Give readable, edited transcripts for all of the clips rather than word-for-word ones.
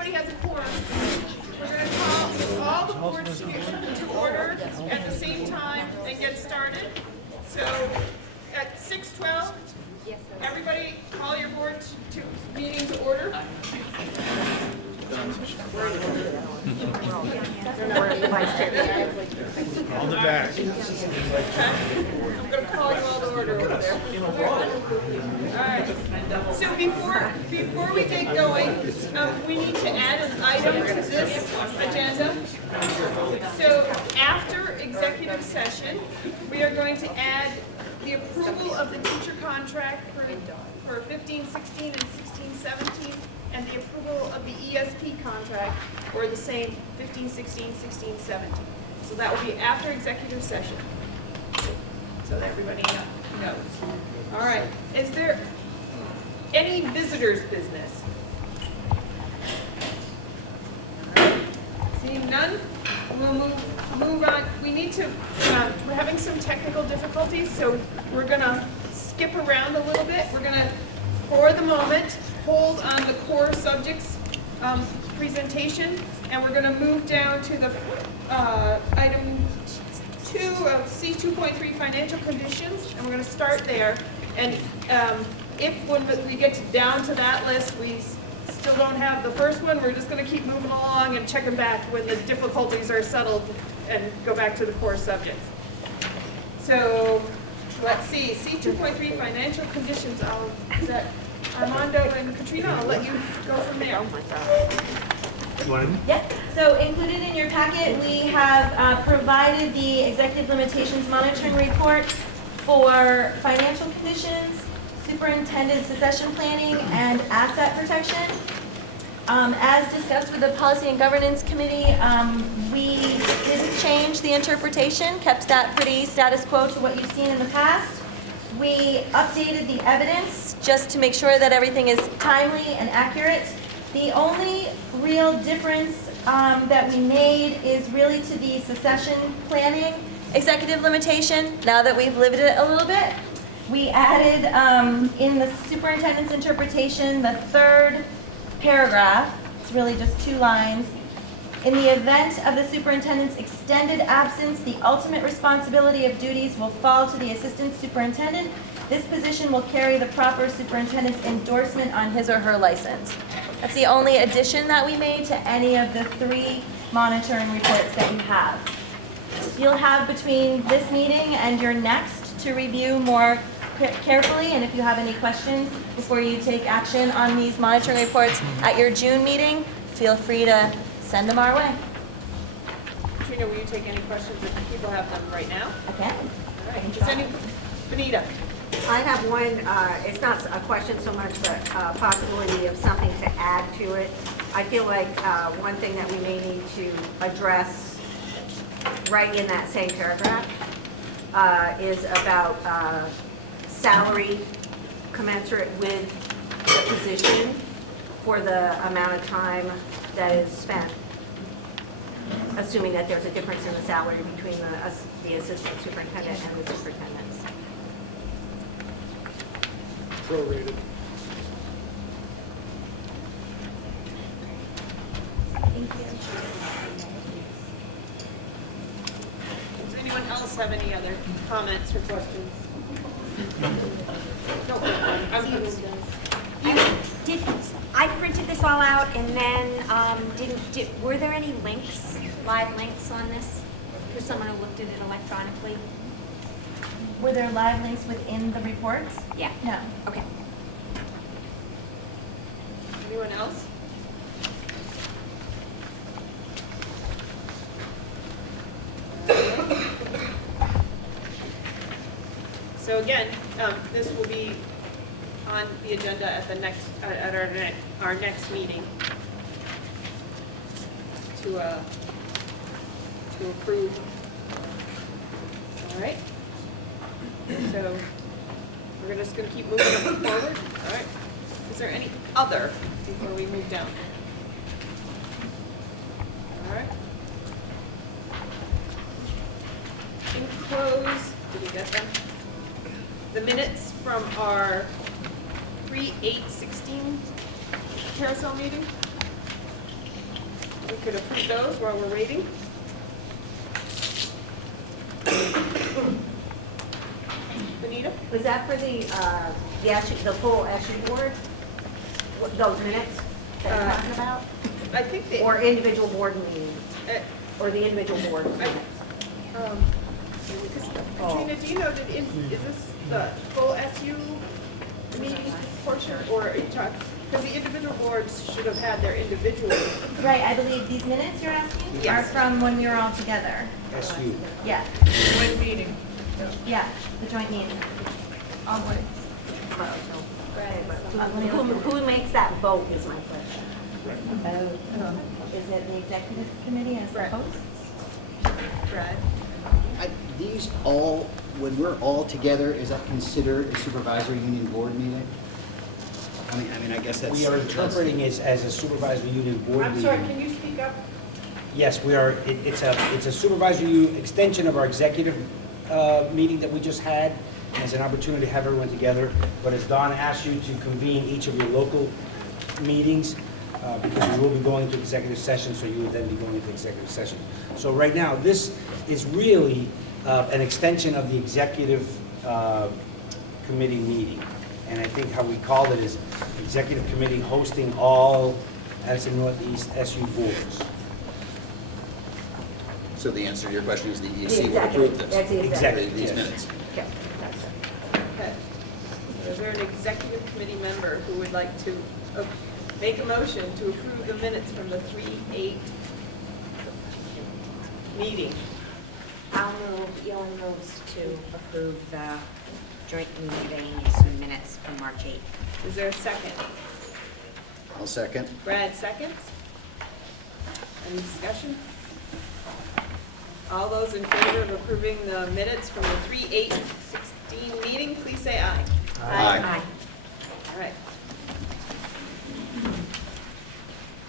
everybody has a quorum, we're going to call all the boards to order at the same time and get started. So at 6:12, everybody call your board to meeting to order. On the back. I'm going to call you all to order over there. All right. So before we get going, we need to add an item to this agenda. So after executive session, we are going to add the approval of the teacher contract for 15-16 and 16-17, and the approval of the ESP contract for the same 15-16, 16-17. So that will be after executive session, so that everybody knows. All right. Is there any visitors' business? All right. Seeing none, we'll move on. We need to. We're having some technical difficulties, so we're gonna skip around a little bit. We're gonna, for the moment, hold on the core subjects presentation, and we're gonna move down to the item 2 of C2.3 financial conditions, and we're going to start there. And if when we get down to that list we still don't have the first one, we're just going to keep moving along and checking back when the difficulties are settled and go back to the core subjects. So let's see, C2.3 financial conditions. Is that Armando and Katrina? I'll let you go from there. Yep. So included in your packet, we have provided the executive limitations monitoring report for financial conditions, superintendent succession planning, and asset protection. As discussed with the Policy and Governance Committee, we didn't change the interpretation, kept that pretty status quo to what you've seen in the past. We updated the evidence just to make sure that everything is timely and accurate. The only real difference that we made is really to the succession planning executive limitation. Now that we've lived it a little bit, we added in the superintendent's interpretation the third paragraph. It's really just 2 lines. In the event of the superintendent's extended absence, the ultimate responsibility of duties will fall to the assistant superintendent. This position will carry the proper superintendent's endorsement on his or her license. That's the only addition that we made to any of the 3 monitoring reports that you have. You'll have between this meeting and your next to review more carefully, and if you have any questions before you take action on these monitoring reports at your June meeting, feel free to send them our way. Katrina, will you take any questions if people have them right now? Okay. All right. Is any, Benita? I have one, it's not a question so much, but a possibility of something to add to it. I feel like one thing that we may need to address right in that same paragraph is about salary commensurate with the position for the amount of time that is spent, assuming that there's a difference in the salary between the assistant superintendent and the superintendents. Prorated. Thank you. Does anyone else have any other comments or questions? I printed this all out, and then were there any links, live links on this for someone who looked at it electronically? Were there live links within the reports? Yeah. No. Okay. Anyone else? So again, this will be on the agenda at the next at our next meeting to approve. All right. So we're just going to keep moving forward. All right. Is there any other before we move down? All right. Enclose. Did we get them? The minutes from our 3/8/16 carousel meeting. we could approve those while we're waiting. Benita? Was that for the full SU board? Those minutes that you're talking about? I think they, Or individual board meetings? uh, Or the individual board minutes? Katrina, do you know, is this the full SU meeting portion, or are you talking, because the individual boards should have had their individual. Right, I believe these minutes you're asking are Yes. from when we were all together. SU. Yeah, One meeting. yeah, the joint meeting. All boards. Who makes that vote is my question. Is it the executive committee as the Right. host? Brad? These all, when we're all together, is that considered a supervisory union board meeting? I mean, I guess that's. We are interpreting it as a supervisory union board I'm meeting. sorry, can you speak up? Yes, we are, it's a supervisory extension of our executive meeting that we just had. It's an opportunity to have everyone together. But as Don asked you to convene each of your local meetings, because we will be going to executive session, so you would then be going into executive session. So right now, this is really an extension of the executive committee meeting. And I think how we called it is executive committee hosting all Addison Northeast SU boards. So the answer to your question is the The EC will executive, approve this? that's the Exactly. executive. These Yes. minutes? Okay, that's it. Okay. Is there an executive committee member who would like to make a motion to approve the minutes from the 3/8 meeting? I'll move, Ellen moves to approve the joint meeting minutes from March 8th. Is there a second? I'll second. Brad seconds. Any discussion? All those in favor of approving the minutes from the 3/8/16 meeting, please say aye. Aye. All right.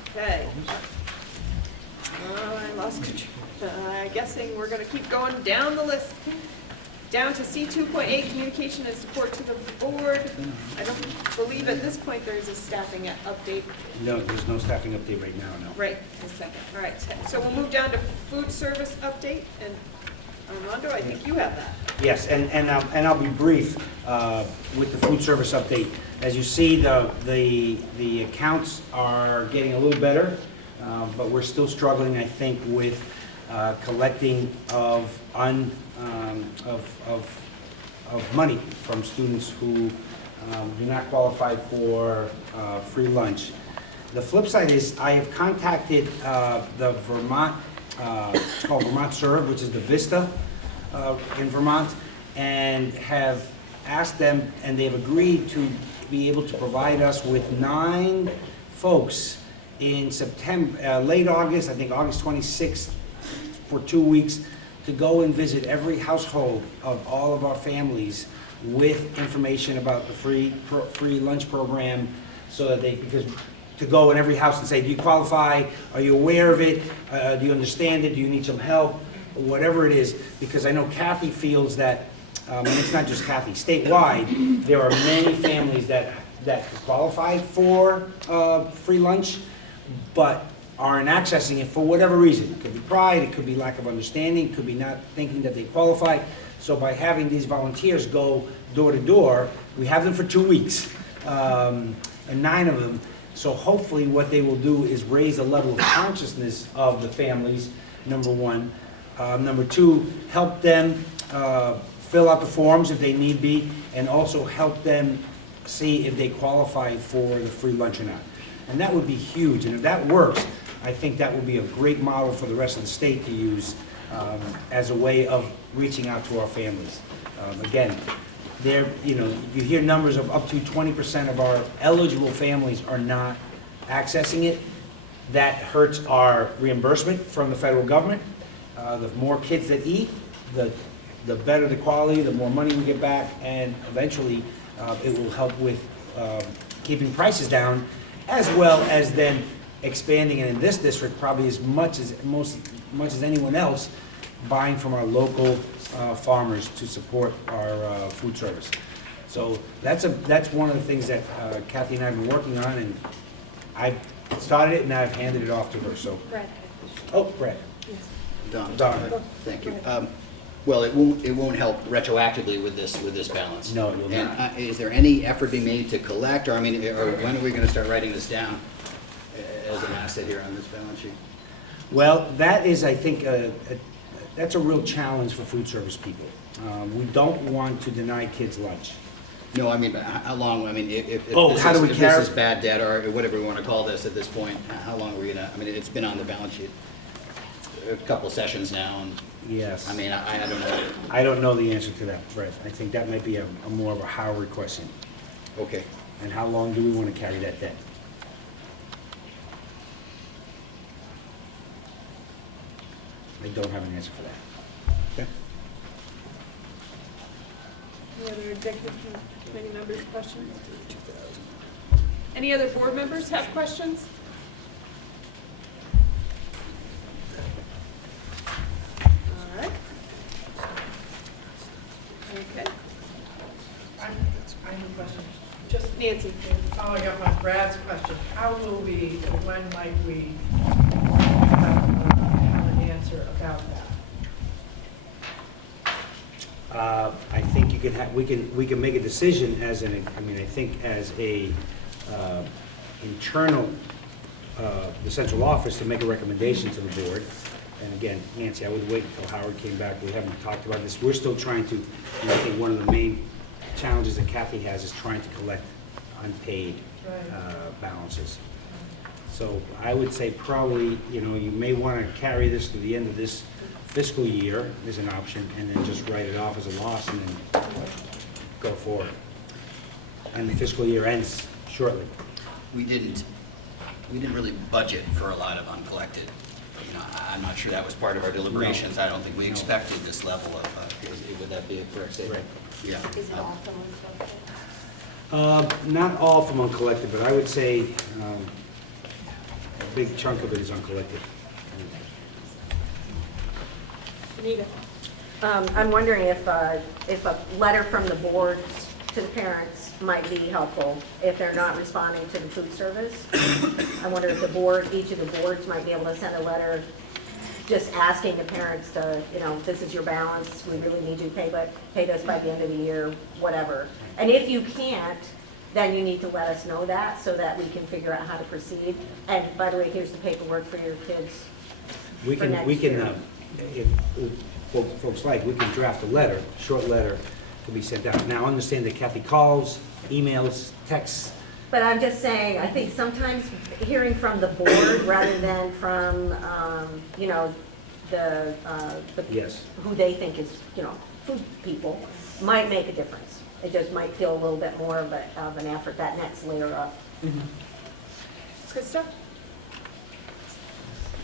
Okay. I lost control. I'm guessing we're going to keep going down the list. Down to C2.8, communication and support to the board. I don't believe at this point there is a staffing update. No, there's no staffing update right now, no. Right, a second. All right, so we'll move down to food service update, and Armando, I think you have that. Yes, and I'll be brief with the food service update. As you see, the accounts are getting a little better, but we're still struggling, I think, with collecting of money from students who do not qualify for free lunch. The flip side is I have contacted the Vermont, it's called Vermont Serve, which is the Vista in Vermont, and have asked them, and they've agreed to be able to provide us with 9 folks in September, late August, I think August 26th, for 2 weeks, to go and visit every household of all of our families with information about the free lunch program, so that they, because to go in every house and say, do you qualify? Are you aware of it? Do you understand it? Do you need some help? Whatever it is, because I know Kathy feels that, and it's not just Kathy, statewide, there are many families that qualify for free lunch, but aren't accessing it for whatever reason. It could be pride, it could be lack of understanding, it could be not thinking that they qualify. So by having these volunteers go door to door, we have them for 2 weeks, and 9 of them. So hopefully what they will do is raise the level of consciousness of the families, number one. Number two, help them fill out the forms if they need be, and also help them see if they qualify for the free lunch or not. And that would be huge, and if that works, I think that would be a great model for the rest of the state to use as a way of reaching out to our families. Again, you hear numbers of up to 20% of our eligible families are not accessing it. That hurts our reimbursement from the federal government. The more kids that eat, the better the quality, the more money we get back, and eventually it will help with keeping prices down, as well as then expanding, and in this district, probably as much as anyone else, buying from our local farmers to support our food service. So that's one of the things that Kathy and I have been working on, and I've started it and I've handed it off to her, so. Brad. Oh, Brad. Don. Don. Thank you. Well, it won't help retroactively with this balance. No, it will not. And is there any effort being made to collect, or I mean, or when are we going to start writing this down as an asset here on this balance sheet? Well, that is, I think, that's a real challenge for food service people. We don't want to deny kids lunch. No, I mean, how long, I mean, if Oh, how do we if carry- this is bad debt, or whatever we want to call this at this point, how long are we gonna, I mean, it's been on the balance sheet a couple of sessions now, and, Yes. I mean, I don't know. I don't know the answer to that, Brett. I think that might be a more of a Howard question. Okay. And how long do we want to carry that debt? I don't have an answer for that. Okay. Any other executive committee members' questions? Any other board members have questions? All right. Okay. I have a question. Just Nancy? following up on Brad's question, how will we, or when might we have an answer about that? I think you can have, we can make a decision as an, I mean, I think as a internal, the central office to make a recommendation to the board. And again, Nancy, I would wait until Howard came back. We haven't talked about this. We're still trying to, and I think one of the main challenges that Kathy has is trying to collect unpaid balances. So I would say probably, you know, you may want to carry this to the end of this fiscal year as an option, and then just write it off as a loss and then go forward. And the fiscal year ends shortly. We didn't really budget for a lot of uncollected. You know, I'm not sure that was part of our deliberations. I don't think we expected this level of, would that be a correct statement? Yeah. Is it all from Not all from uncollected, but I would say a big chunk of it is uncollected. Anita? I'm wondering if a letter from the boards to the parents might be helpful if they're not responding to the food service. I wonder if each of the boards might be able to send a letter just asking the parents to, you know, this is your balance, we really need you to pay this by the end of the year, whatever. And if you can't, then you need to let us know that so that we can figure out how to proceed. And by the way, here's the paperwork for your kids. We For can, next we can, year. if folks like, we can draft a letter, short letter to be sent out. Now, understand that Kathy calls, emails, texts. But I'm just saying, I think sometimes hearing from the board rather than from, you know, the Yes. who they think is, you know, food people, might make a difference. It just might feel a little bit more of an effort, that next layer up. Krista?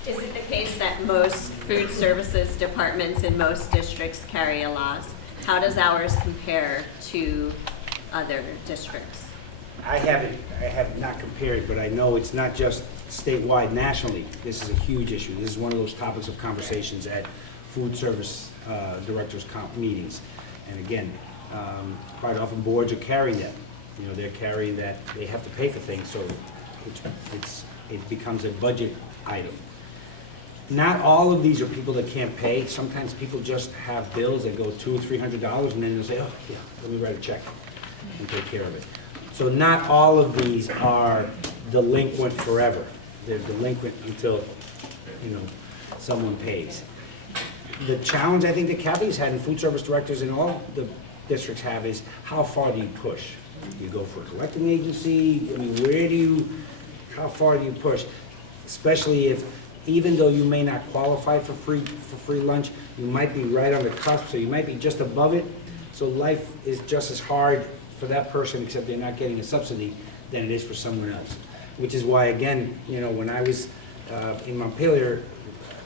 Is it the case that most food services departments in most districts carry a loss? How does ours compare to other districts? I have not compared, but I know it's not just statewide, nationally. This is a huge issue. This is one of those topics of conversations at food service directors' meetings. And again, quite often boards are carrying that. You know, they're carrying that, they have to pay for things, so it becomes a budget item. Not all of these are people that can't pay. Sometimes people just have bills that go $200 or $300, and then they'll say, oh, yeah, let me write a check and take care of it. So not all of these are delinquent forever. They're delinquent until, you know, someone pays. The challenge I think that Kathy's had, and food service directors in all the districts have, is how far do you push? Do you go for a collecting agency? I mean, how far do you push? Especially if, even though you may not qualify for free lunch, you might be right on the cusp, so you might be just above it. So life is just as hard for that person, except they're not getting a subsidy, than it is for someone else. Which is why, again, you know, when I was in Montpelier,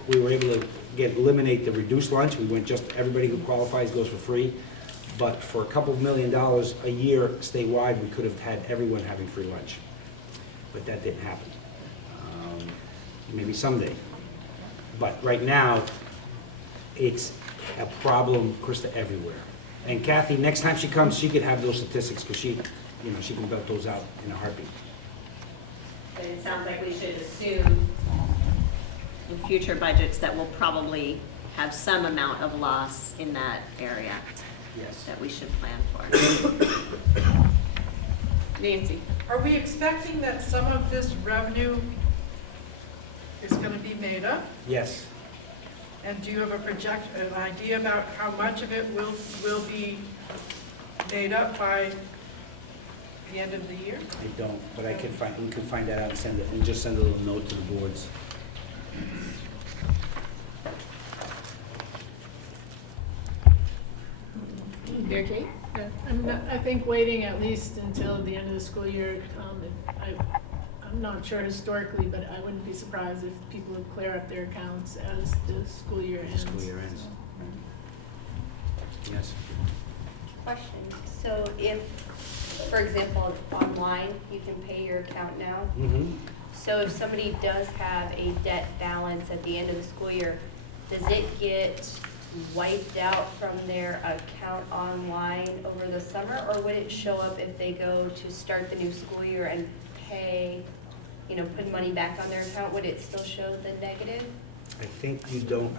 we were able to eliminate the reduced lunch. We went just, everybody who qualifies goes for free. But for a couple of $1 million a year statewide, we could have had everyone having free lunch. But that didn't happen. Maybe someday. But right now, it's a problem, Krista, everywhere. And Kathy, next time she comes, she could have those statistics, because she, you know, she can belt those out in a heartbeat. But it sounds like we should assume in future budgets that we'll probably have some amount of loss in that area Yes. that we should plan for. Nancy? Are we expecting that some of this revenue is going to be made up? Yes. And do you have an idea about how much of it will be made up by the end of the year? I don't, but we can find that out and send it, and just send a little note to the boards. Mary Kate? I think waiting at least until the end of the school year, I'm not sure historically, but I wouldn't be surprised if people would clear up their accounts as the school year ends. School year ends. Yes. Question, so if, for example, online, you can pay your account now. Mm-hmm. So if somebody does have a debt balance at the end of the school year, does it get wiped out from their account online over the summer? Or would it show up if they go to start the new school year and pay, put money back on their account? Would it still show the negative? I think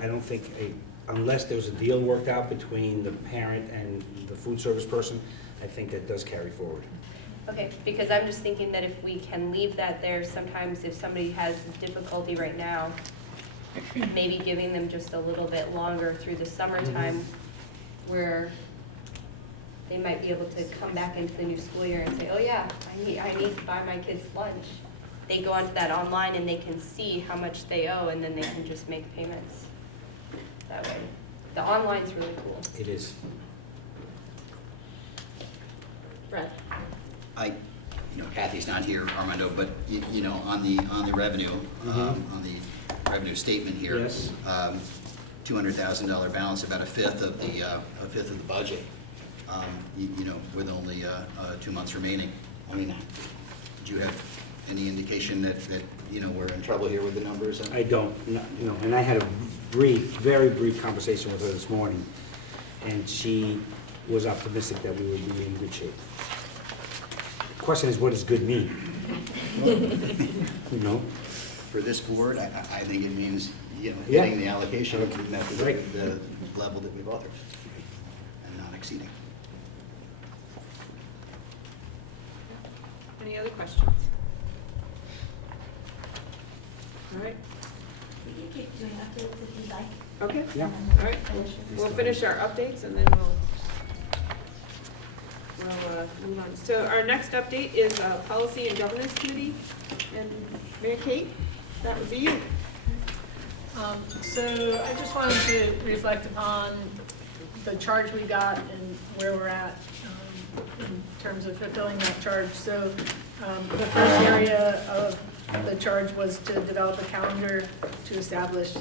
I don't think, unless there's a deal worked out between the parent and the food service person, I think that does carry forward. Okay, because I'm just thinking that if we can leave that there, sometimes if somebody has difficulty right now, maybe giving them just a little bit longer through the summertime where they might be able to come back into the new school year and say, oh yeah, I need to buy my kids lunch. They go onto that online and they can see how much they owe, and then they can just make payments that way. The online's really cool. It is. Brett? Kathy's not here, Armando, but on the revenue, on the revenue statement here, Yes. $200,000 balance, about a fifth of the budget. With only 2 months remaining. I mean, do you have any indication that we're in trouble here with the numbers? I don't, no, and I had a very brief conversation with her this morning, and she was optimistic that we would be in good shape. The question is, what does good mean? For this board, I think it means, Yeah. hitting the allocation at Right. the level that we've authored and not exceeding. Any other questions? All right, We can keep doing updates if you'd like. okay, Yeah. all right. We'll finish our updates and then we'll move on. So our next update is Policy and Governance Committee. And Mary Kate, that would be you. So I just wanted to reflect upon the charge we got and where we're at in terms of fulfilling that charge. So the first area of the charge was to develop a calendar to establish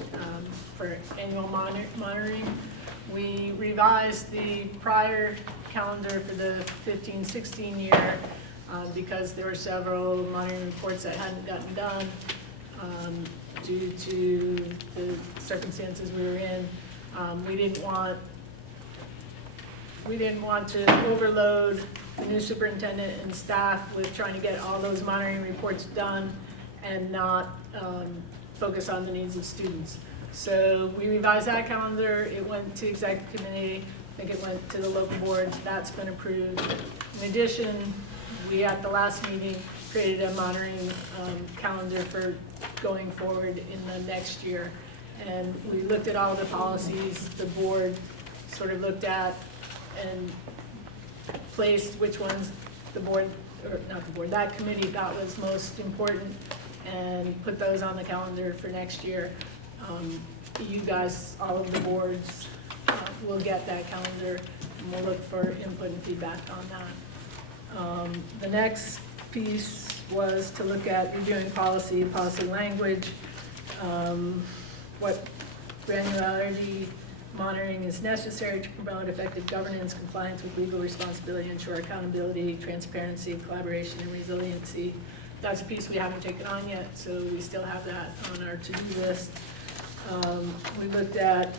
for annual monitoring. We revised the prior calendar for the 15-16 year because there were several monitoring reports that hadn't gotten done due to the circumstances we were in. We didn't want to overload the new superintendent and staff with trying to get all those monitoring reports done and not focus on the needs of students. So we revised that calendar. It went to executive committee. I think it went to the local boards. That's been approved. In addition, we at the last meeting created a monitoring calendar for going forward in the next year. And we looked at all the policies the board sort of looked at and placed which ones the board, or not the board, that committee thought was most important and put those on the calendar for next year. You guys, all of the boards will get that calendar and we'll look for input and feedback on that. The next piece was to look at reviewing policy language, what granularity monitoring is necessary to promote effective governance, compliance with legal responsibility, ensure accountability, transparency, collaboration, and resiliency. That's a piece we haven't taken on yet, so we still have that on our to-do list. We looked at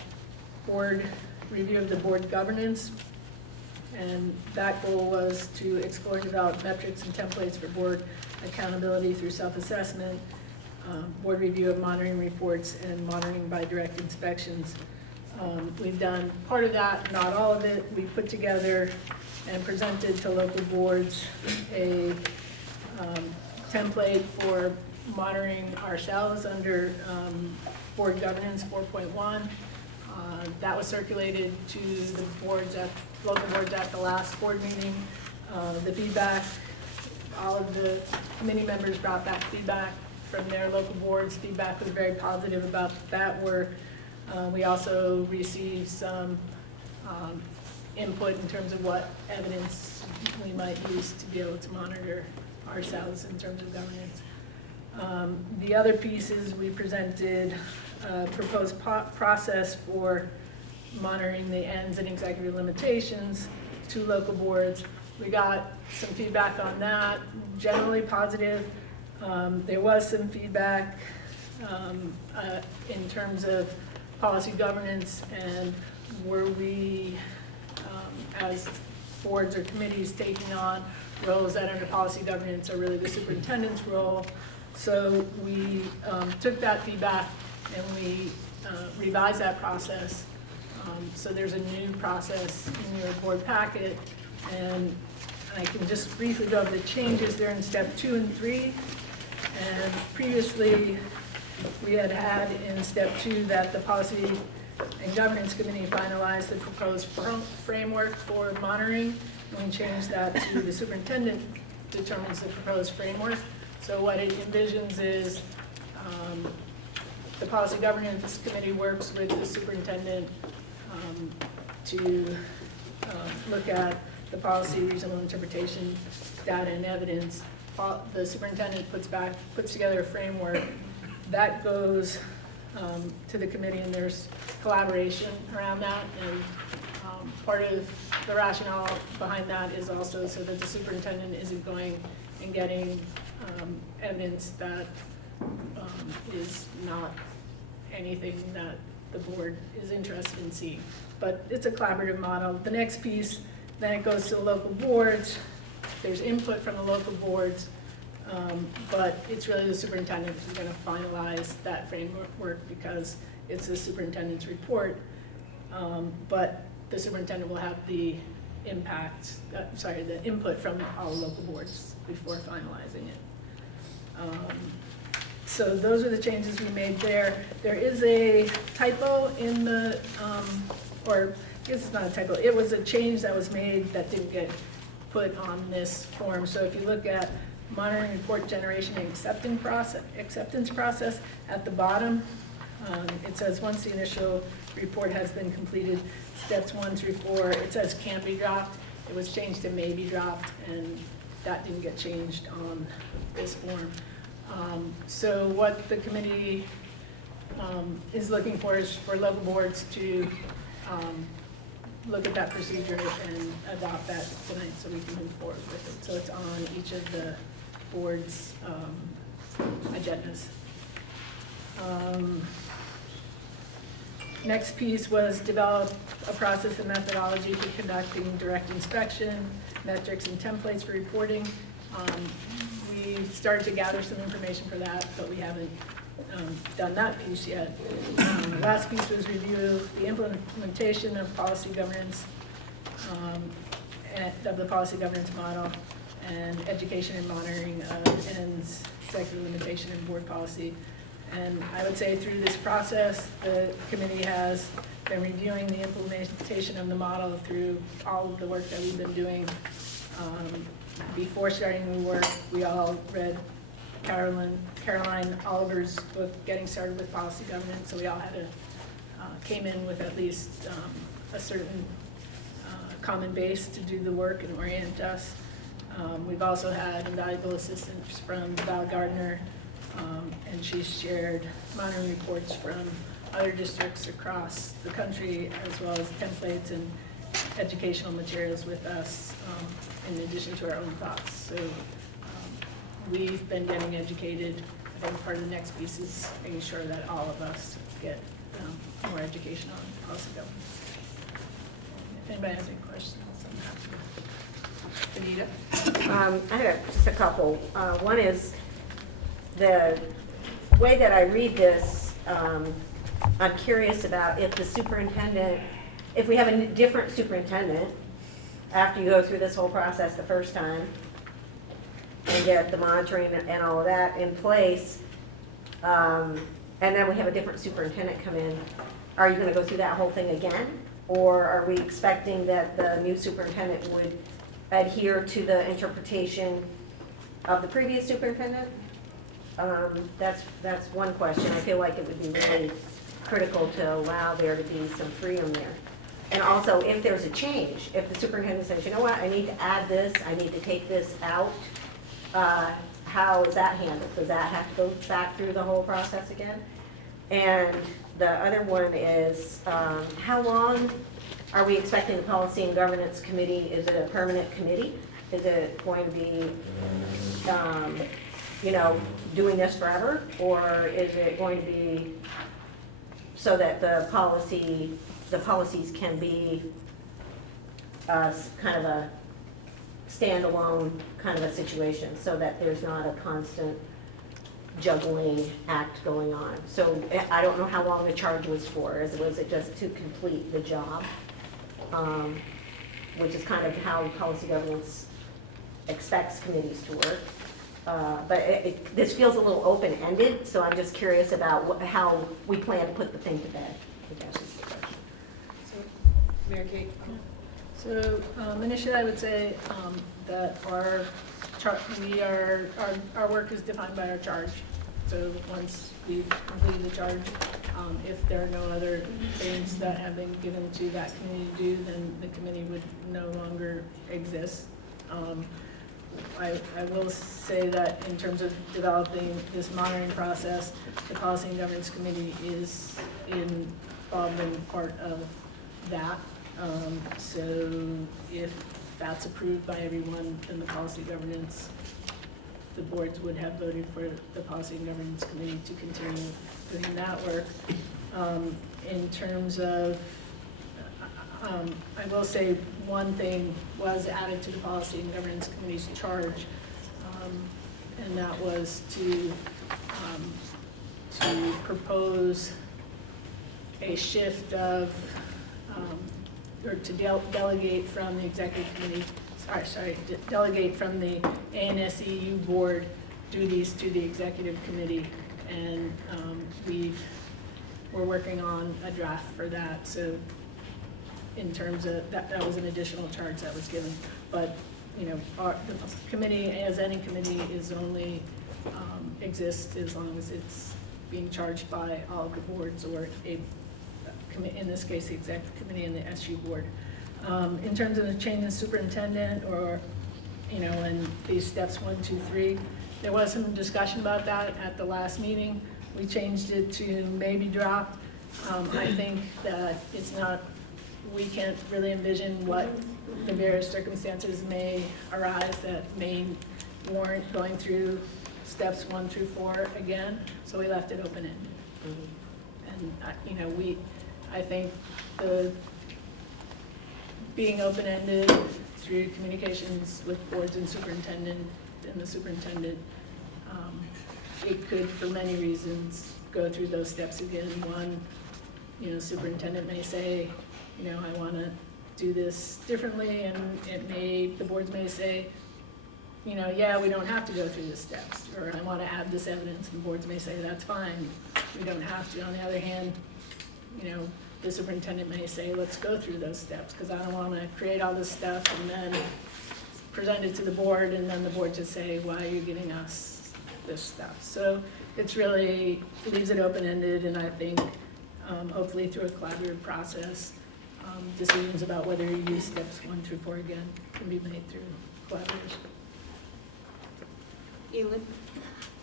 review of the board governance And that goal was to explore and develop metrics and templates for board accountability through self-assessment, board review of monitoring reports, and monitoring by direct inspections. We've done part of that, not all of it. We put together and presented to local boards a template for monitoring ourselves under board governance 4.1. That was circulated to the boards local boards at the last board meeting. The feedback, all of the committee members brought back feedback from their local boards. Feedback was very positive about that work. We also received some input in terms of what evidence we might use to be able to monitor ourselves in terms of governance. The other pieces, we presented a proposed process for monitoring the ends and executive limitations to local boards. We got some feedback on that, generally positive. There was some feedback in terms of policy governance and were we, as boards or committees, taking on roles that under policy governance are really the superintendent's role. So we took that feedback and we revised that process. So there's a new process in your board packet, and I can just briefly go over the changes there in step 2 and 3. And previously, we had in step 2 that the Policy and Governance Committee finalized the proposed framework for monitoring. And we changed that to the superintendent determines the proposed framework. So what it envisions is the Policy Governance Committee works with the superintendent to look at the policy, reasonable interpretation, data, and evidence. The superintendent puts together a framework that goes to the committee, and there's collaboration around that. And part of the rationale behind that is also so that the superintendent isn't going and getting evidence that is not anything that the board is interested in seeing. But it's a collaborative model. The next piece, then it goes to the local boards. There's input from the local boards, but it's really the superintendent who's going to finalize that framework because it's the superintendent's report. But the superintendent will have the the input from all local boards before finalizing it. So those are the changes we made there. There is a typo in the, or I guess it's not a typo, it was a change that was made that didn't get put on this form. So if you look at monitoring report generation and acceptance process at the bottom, it says once the initial report has been completed, steps 1 through 4, it says can be dropped. It was changed to may be dropped, and that didn't get changed on this form. So what the committee is looking for is for local boards to look at that procedure and adopt that tonight so we can move forward with it. So it's on each of the board's agendas. Next piece was develop a process and methodology for conducting direct inspection, metrics and templates for reporting. We started to gather some information for that, but we haven't done that piece yet. Last piece was review the implementation of policy governance, of the policy governance model, and education and monitoring of ends, executive limitation, and board policy. And I would say through this process, the committee has been reviewing the implementation of the model through all of the work that we've been doing. Before starting the work, we all read Caroline Oliver's book, Getting Started with Policy Governance, so we all had came in with at least a certain common base to do the work and orient us. We've also had invaluable assistance from Val Gardner, and she's shared monitoring reports from other districts across the country, as well as templates and educational materials with us, in addition to our own thoughts. So we've been getting educated. I think part of the next piece is making sure that all of us get more education on policy governance. anybody has any questions, I'm happy. Anita? I have just a couple. One is, the way that I read this, I'm curious about if the superintendent, if we have a different superintendent after you go through this whole process the first time and get the monitoring and all of that in place, and then we have a different superintendent come in, are you gonna go through that whole thing again? Or are we expecting that the new superintendent would adhere to the interpretation of the previous superintendent? That's one question. I feel like it would be really critical to allow there to be some freedom there. And also, if there's a change, if the superintendent says, you know what, I need to add this, I need to take this out, how is that handled? Does that have to go back through the whole process again? And the other one is, how long are we expecting the Policy and Governance Committee? Is it a permanent committee? Is it going to be, doing this forever? Or is it going to be so that the policies can be kind of a standalone kind of a situation, so that there's not a constant juggling act going on? So I don't know how long the charge was for. Was it just to complete the job? Which is kind of how policy governance expects committees to work. But this feels a little open-ended, so I'm just curious about how we plan to put the thing to bed, I guess is the question. So, Mary Kate? So initially, I would say that our work is defined by our charge. So once we've completed the charge, if there are no other things that have been given to that committee to do, then the committee would no longer exist. I will say that in terms of developing this monitoring process, the Policy and Governance Committee is involved in part of that. So if that's approved by everyone, then the Policy Governance, the boards would have voted for the Policy and Governance Committee to continue doing that work. In terms of, I will say one thing was added to the Policy and Governance Committee's charge, and that was to propose a shift of, or to delegate from the executive committee, delegate from the ANSEU board duties to the executive committee. And we're working on a draft for that. So in terms of, that was an additional charge that was given. But, the committee, as any committee, is only exists as long as it's being charged by all of the boards, or in this case, the executive committee and the SU board. In terms of the change in superintendent, or, and these steps 1, 2, 3, there was some discussion about that at the last meeting. We changed it to maybe drop. I think that it's not, we can't really envision what the various circumstances may arise that may warrant going through steps 1 through 4 again, so we left it open-ended. And, I think being open-ended through communications with boards and superintendent and the superintendent, it could, for many reasons, go through those steps again. One, superintendent may say, I want to do this differently, and the boards may say, yeah, we don't have to go through the steps, or I want to add this evidence, and boards may say, that's fine, we don't have to. On the other hand, the superintendent may say, let's go through those steps, because I don't want to create all this stuff and then present it to the board, and then the board just say, why are you giving us this stuff? So it's really, leaves it open-ended, and I think hopefully through a collaborative process, decisions about whether you use steps 1 through 4 again can be made through collaboration. Elin?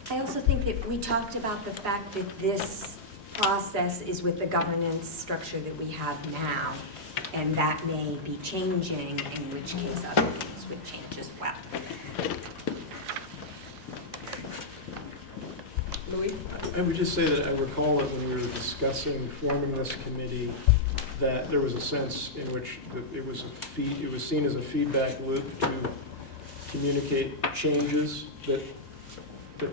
I also think that we talked about the fact that this process is with the governance structure that we have now, and that may be changing, in which case other things would change as well. Louis? I would just say that I recall that when we were discussing forming this committee, that there was a sense in which it was seen as a feedback loop to communicate changes that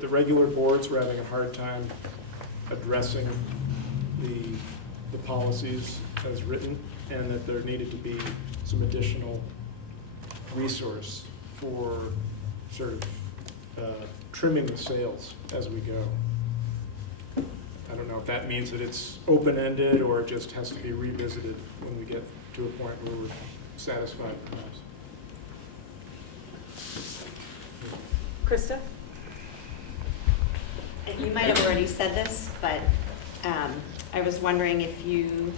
the regular boards were having a hard time addressing the policies as written, and that there needed to be some additional resource for sort of trimming the sails as we go. I don't know if that means that it's open-ended or it just has to be revisited when we get to a point where we're satisfied, perhaps. Krista? You might have already said this, but I was wondering if you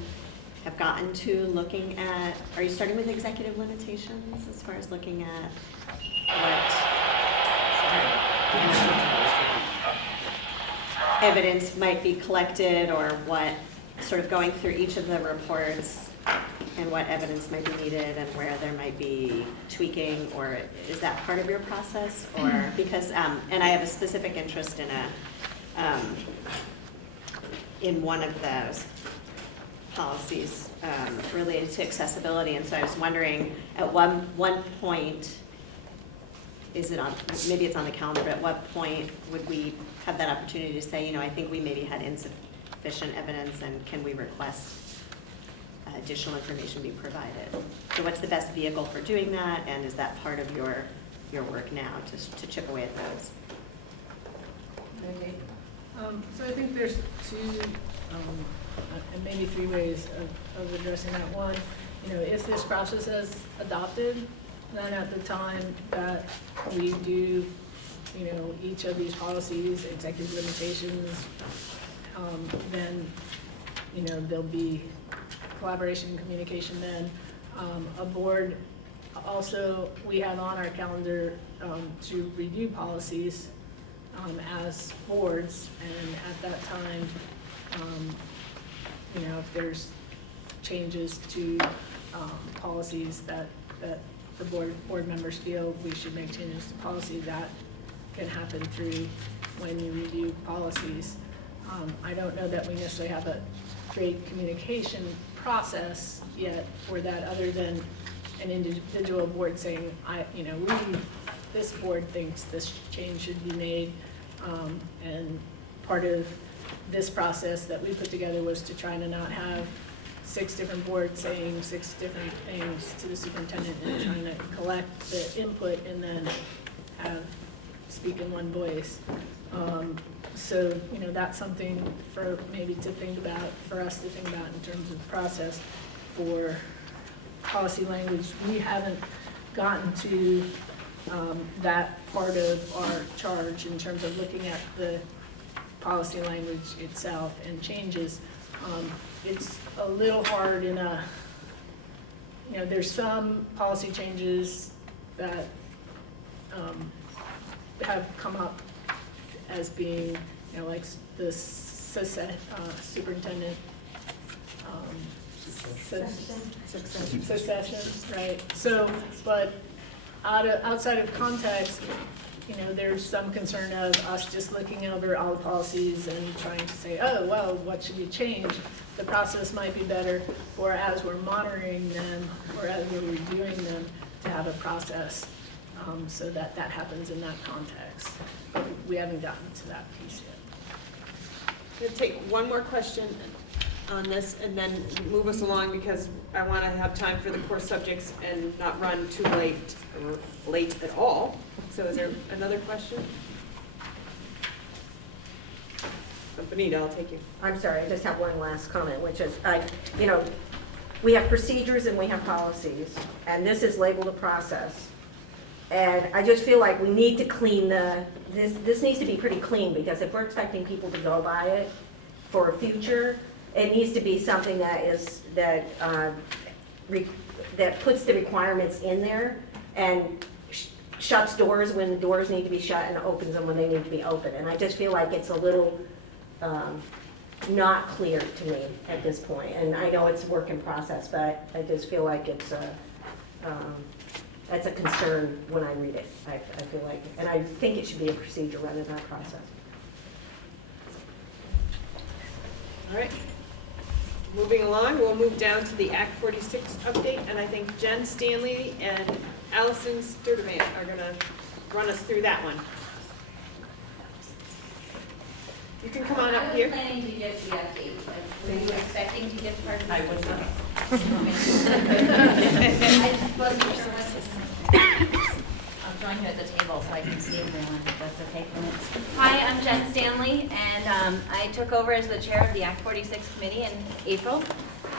have gotten to looking at, are you starting with executive limitations as far as looking at what evidence might be collected, or what, sort of going through each of the reports and what evidence might be needed and where there might be tweaking, or is that part of your process? Or because, and I have a specific interest in one of those policies related to accessibility, and so I was wondering, at one point, is it on, maybe it's on the calendar, but at what point would we have that opportunity to say, you know, I think we maybe had insufficient evidence, and can we request additional information be provided? So what's the best vehicle for doing that, and is that part of your work now, to chip away at those? So I think there's two, and maybe three ways of addressing that. One, you know, if this process is adopted, then at the time that we do, you know, each of these policies, executive limitations, then, you know, there'll be collaboration and communication then. A board, also, we have on our calendar to review policies as boards, and at that time, you know, if there's changes to policies that the board members feel we should make changes to policy, that can happen through when you review policies. I don't know that we necessarily have a great communication process yet for that, other than an individual board saying, you know, this board thinks this change should be made, and part of this process that we put together was to try to not have 6 different boards saying 6 different things to the superintendent, and trying to collect the input and then speak in one voice. So, you know, that's something for maybe to think about, for us to think about in terms of process for policy language. We haven't gotten to that part of our charge in terms of looking at the policy language itself and changes. It's a little hard in a, you know, there's some policy changes that have come up as being, you know, like the superintendent succession, right? So, but outside of context, you know, there's some concern of us just looking over all the policies and trying to say, oh, well, what should we change? The process might be better, or as we're monitoring them, or as we're reviewing them, to have a process so that that happens in that context. But we haven't gotten to that piece yet. We'll take one more question on this and then move us along, because I want to have time for the core subjects and not run too late or late at all. So is there another question? Benita, I'll take you. I'm sorry, I just have one last comment, which is, you know, we have procedures and we have policies, and this is labeled a process. And I just feel like we need to clean this needs to be pretty clean, because if we're expecting people to go by it for a future, it needs to be something that puts the requirements in there and shuts doors when the doors need to be shut and opens them when they need to be open. And I just feel like it's a little not clear to me at this point. And I know it's a work in process, but I just feel like it's that's a concern when I read it. I feel like, and I think it should be a procedure rather than a process. All right. moving along, we'll move down to the Act 46 update, and I think Jen Stanley and Allison Sturdivant are gonna run us through that one. You can come on up here. I was planning to give the update. Were you expecting to give part of it? I was not. I just wasn't sure what this. I'll join you at the table so I can see everyone, if that's okay for me. Hi, I'm Jen Stanley, and I took over as the chair of the Act 46 committee in April.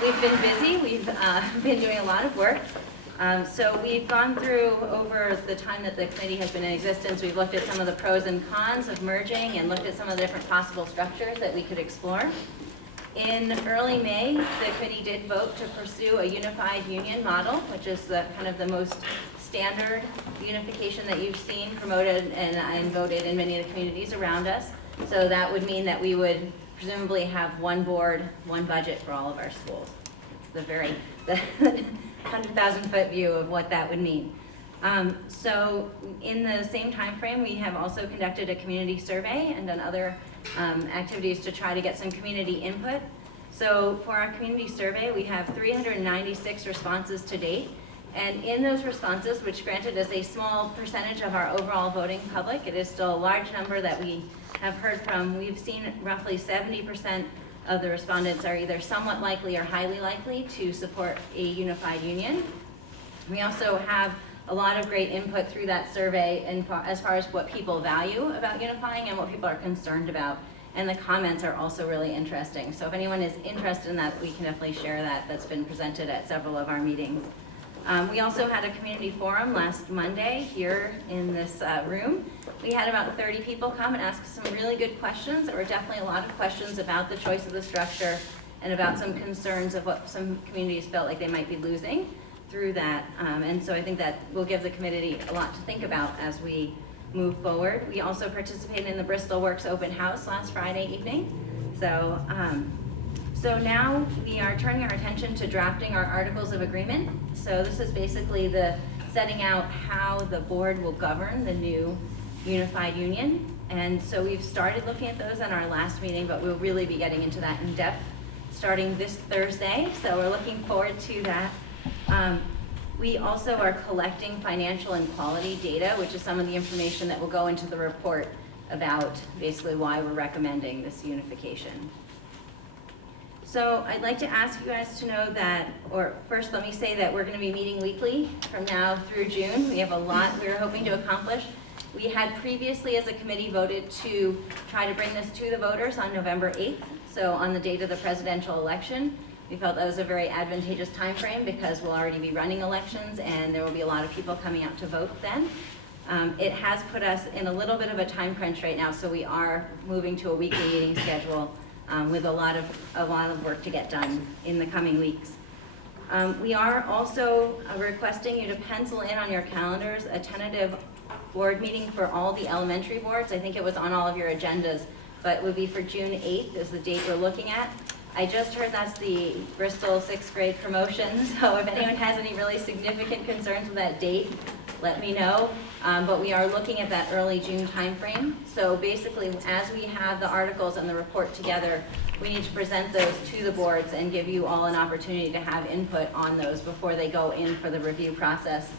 We've been busy. We've been doing a lot of work. So we've gone through, over the time that the committee has been in existence, we've looked at some of the pros and cons of merging and looked at some of the different possible structures that we could explore. In early May, the committee did vote to pursue a unified union model, which is the kind of the most standard unification that you've seen promoted and voted in many of the communities around us. So that would mean that we would presumably have one board, one budget for all of our schools. It's the 100,000-foot view of what that would mean. So in the same time frame, we have also conducted a community survey and done other activities to try to get some community input. So for our community survey, we have 396 responses to date. And in those responses, which granted is a small percentage of our overall voting public, it is still a large number that we have heard from. We've seen roughly 70% of the respondents are either somewhat likely or highly likely to support a unified union. We also have a lot of great input through that survey as far as what people value about unifying and what people are concerned about. And the comments are also really interesting. So if anyone is interested in that, we can definitely share that. That's been presented at several of our meetings. We also had a community forum last Monday here in this room. We had about 30 people come and ask some really good questions. There were definitely a lot of questions about the choice of the structure and about some concerns of what some communities felt like they might be losing through that. And so I think that will give the committee a lot to think about as we move forward. We also participated in the Bristol Works open house last Friday evening. So now we are turning our attention to drafting our articles of agreement. So this is basically the setting out how the board will govern the new unified union. And so we've started looking at those in our last meeting, but we'll really be getting into that in depth starting this Thursday. So we're looking forward to that. We also are collecting financial and quality data, which is some of the information that will go into the report about basically why we're recommending this unification. So I'd like to ask you guys to know that, or first let me say that we're going to be meeting weekly from now through June. We have a lot we're hoping to accomplish. We had previously as a committee voted to try to bring this to the voters on November 8th, so on the date of the presidential election. We felt that was a very advantageous time frame because we'll already be running elections and there will be a lot of people coming out to vote then. It has put us in a little bit of a time crunch right now, so we are moving to a weekly meeting schedule with a lot of work to get done in the coming weeks. We are also requesting you to pencil in on your calendars a tentative board meeting for all the elementary boards. I think it was on all of your agendas, but it would be for June 8th is the date we're looking at. I just heard that's the Bristol 6th grade promotion, so if anyone has any really significant concerns with that date, let me know. But we are looking at that early June timeframe. So basically, as we have the articles and the report together, we need to present those to the boards and give you all an opportunity to have input on those before they go in for the review process.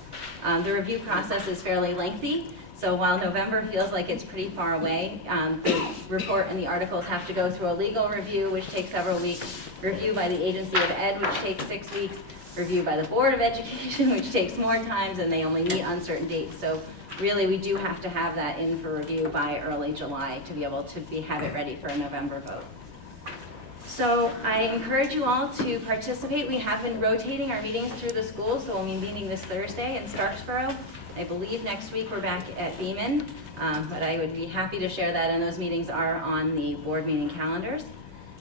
The review process is fairly lengthy. So while November feels like it's pretty far away, the report and the articles have to go through a legal review, which takes several weeks, review by the Agency of Ed, which takes 6 weeks, review by the Board of Education, which takes more times, and they only meet on certain dates. So really, we do have to have that in for review by early July to be able to have it ready for a November vote. So I encourage you all to participate. We have been rotating our meetings through the schools, so we'll be meeting this Thursday in Starksboro. I believe next week we're back at Beaman, but I would be happy to share that, and those meetings are on the board meeting calendars.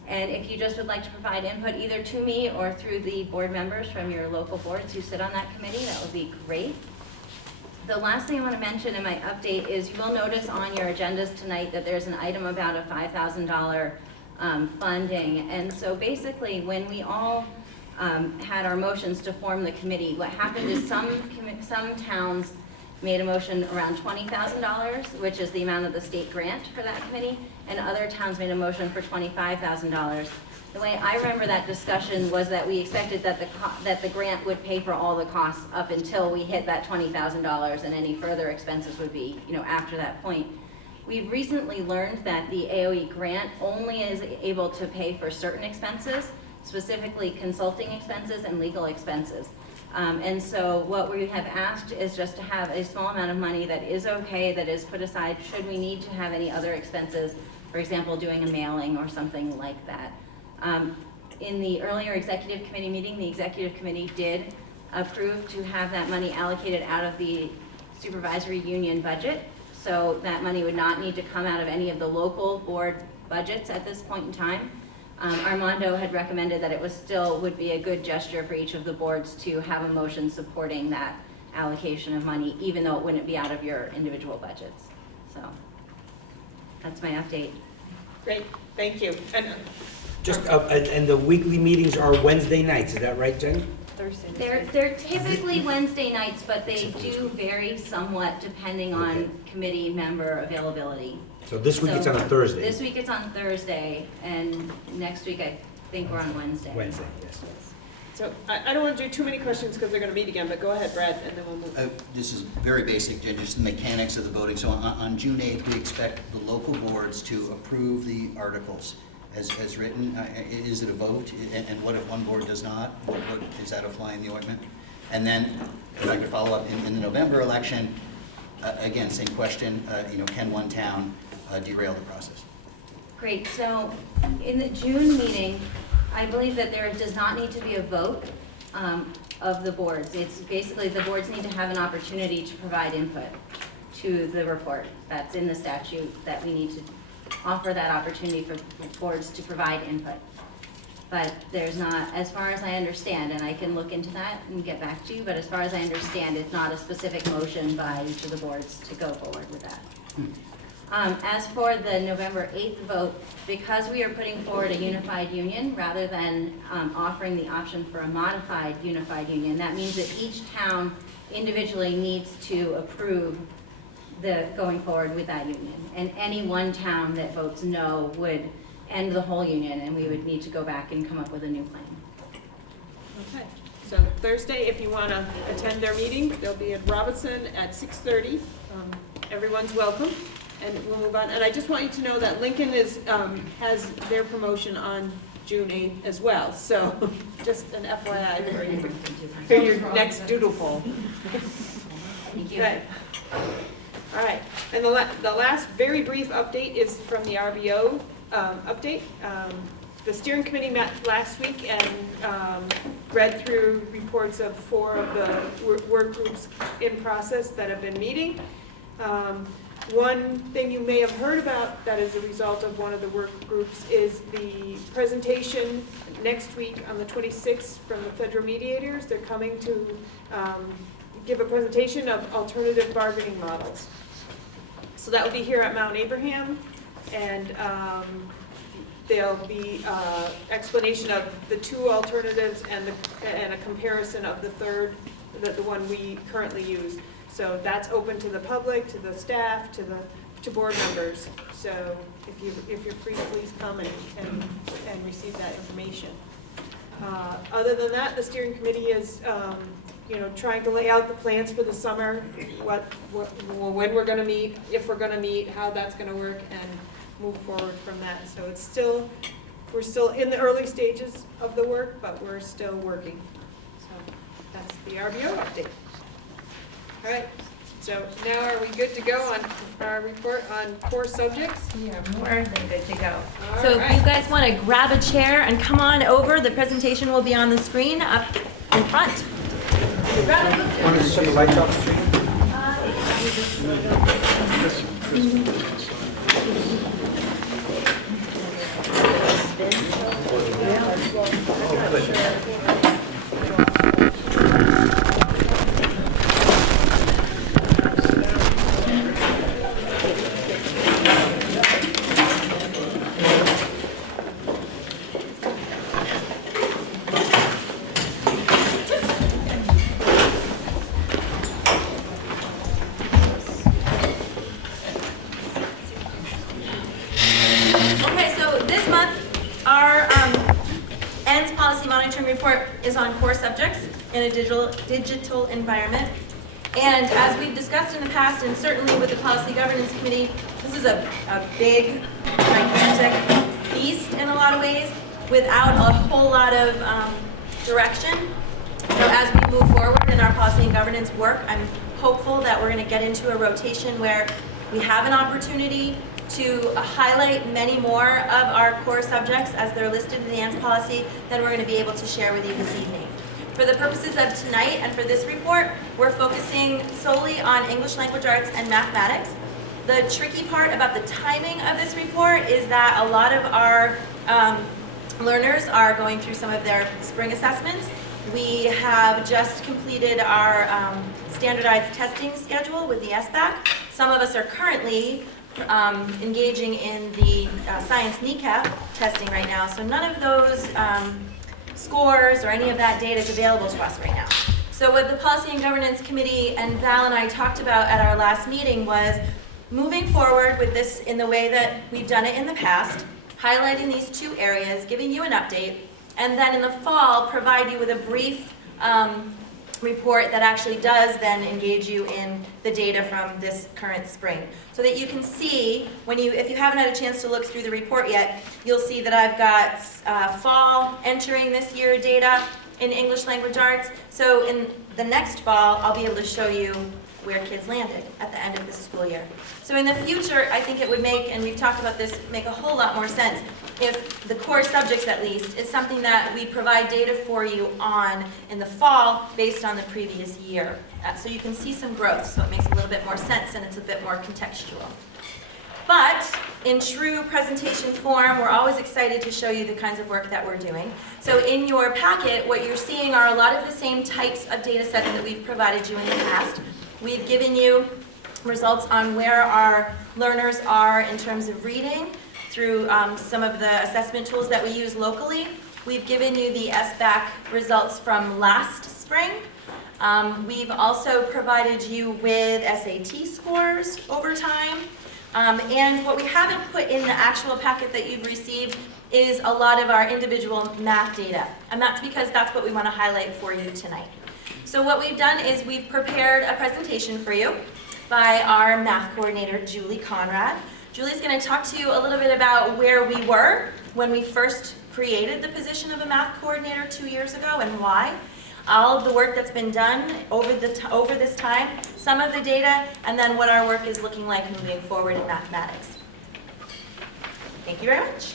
And if you just would like to provide input either to me or through the board members from your local boards who sit on that committee, that would be great. The last thing I want to mention in my update is you will notice on your agendas tonight that there's an item about a $5,000 funding. And so basically, when we all had our motions to form the committee, what happened is some towns made a motion around $20,000, which is the amount of the state grant for that committee, and other towns made a motion for $25,000. The way I remember that discussion was that we expected that that the grant would pay for all the costs up until we hit that $20,000, and any further expenses would be, after that point. We've recently learned that the AOE grant only is able to pay for certain expenses, specifically consulting expenses and legal expenses. And so what we have asked is just to have a small amount of money that is okay, that is put aside should we need to have any other expenses, for example, doing a mailing or something like that. In the earlier executive committee meeting, the executive committee did approve to have that money allocated out of the supervisory union budget. So that money would not need to come out of any of the local board budgets at this point in time. Armando had recommended that it would be a good gesture for each of the boards to have a motion supporting that allocation of money, even though it wouldn't be out of your individual budgets. So that's my update. Great, thank you. And And the weekly meetings are Wednesday nights, is that right, Jenny? They're typically Wednesday nights, but they do vary somewhat depending on committee member availability. So this week it's on a Thursday? This week it's on Thursday, and next week I think we're on Wednesday. Wednesday, yes. so I don't want to do too many questions because they're going to meet again, but go ahead, Brad, and then we'll move. This is very basic, just the mechanics of the voting. So on June 8th, we expect the local boards to approve the articles as written. Is it a vote? And what if one board does not? What is that a fly in the ointment? And then, if I could follow up, in the November election, again, same question, can one town derail the process? Great, so in the June meeting, I believe that there does not need to be a vote of the boards. It's basically the boards need to have an opportunity to provide input to the report. That's in the statute, that we need to offer that opportunity for boards to provide input. But there's not, as far as I understand, and I can look into that and get back to you, but as far as I understand, it's not a specific motion by each of the boards to go forward with that. As for the November 8th vote, because we are putting forward a unified union rather than offering the option for a modified unified union, that means that each town individually needs to approve going forward with that union. And any one town that votes no would end the whole union, and we would need to go back and come up with a new plan. Okay, so Thursday, if you want to attend their meeting, they'll be at Robinson at 6:30. Everyone's welcome, and we'll move on. And I just want you to know that Lincoln has their promotion on June 8th as well, so just an FYI for your next doodle poll. Thank you. Okay. All right, and the last very brief update is from the RBO update. The steering committee met last week and read through reports of 4 of the work groups in process that have been meeting. One thing you may have heard about that is a result of one of the work groups is the presentation next week on the 26th from the federal mediators. They're coming to give a presentation of alternative bargaining models. So that will be here at Mount Abraham, and there'll be explanation of the 2 alternatives and a comparison of the third, the one we currently use. So that's open to the public, to the staff, to board members. So if you're free, please come and receive that information. Other than that, the steering committee is trying to lay out the plans for the summer, when we're going to meet, if we're going to meet, how that's going to work, and move forward from that. So we're still in the early stages of the work, but we're still working. So that's the RBO update. All right. So now are we good to go on our report on core subjects? We are more than good to go. All So right. if you guys want to grab a chair and come on over, the presentation will be on the screen up in front. Want to shut the lights off? Okay, so this month, our monitoring report is on core subjects in a digital environment. And as we've discussed in the past, and certainly with the Policy Governance Committee, this is a big, gigantic beast in a lot of ways, without a whole lot of direction. So as we move forward in our policy and governance work, I'm hopeful that we're going to get into a rotation where we have an opportunity to highlight many more of our core subjects as they're listed in the ANS policy than we're going to be able to share with you this evening. For the purposes of tonight and for this report, we're focusing solely on English language arts and mathematics. The tricky part about the timing of this report is that a lot of our learners are going through some of their spring assessments. We have just completed our standardized testing schedule with the SBAC. Some of us are currently engaging in the science kneecap testing right now, so none of those scores or any of that data is available to us right now. So what the Policy and Governance Committee and Val and I talked about at our last meeting was moving forward with this in the way that we've done it in the past, highlighting these two areas, giving you an update, and then in the fall provide you with a brief report that actually does then engage you in the data from this current spring. So that you can see, if you haven't had a chance to look through the report yet, you'll see that I've got fall entering this year data in English language arts. So in the next fall, I'll be able to show you where kids landed at the end of this school year. So in the future, I think it would make, and we've talked about this, make a whole lot more sense if the core subjects at least is something that we provide data for you on in the fall based on the previous year. So you can see some growth, so it makes a little bit more sense and it's a bit more contextual. But in true presentation form, we're always excited to show you the kinds of work that we're doing. So in your packet, what you're seeing are a lot of the same types of data sets that we've provided you in the past. We've given you results on where our learners are in terms of reading through some of the assessment tools that we use locally. We've given you the SBAC results from last spring. We've also provided you with SAT scores over time. And what we haven't put in the actual packet that you've received is a lot of our individual math data. And that's because that's what we want to highlight for you tonight. So what we've done is we've prepared a presentation for you by our math coordinator, Julie Conrad. Julie's going to talk to you a little bit about where we were when we first created the position of a math coordinator 2 years ago and why. All of the work that's been done over this time, some of the data, and then what our work is looking like moving forward in mathematics. Thank you very much.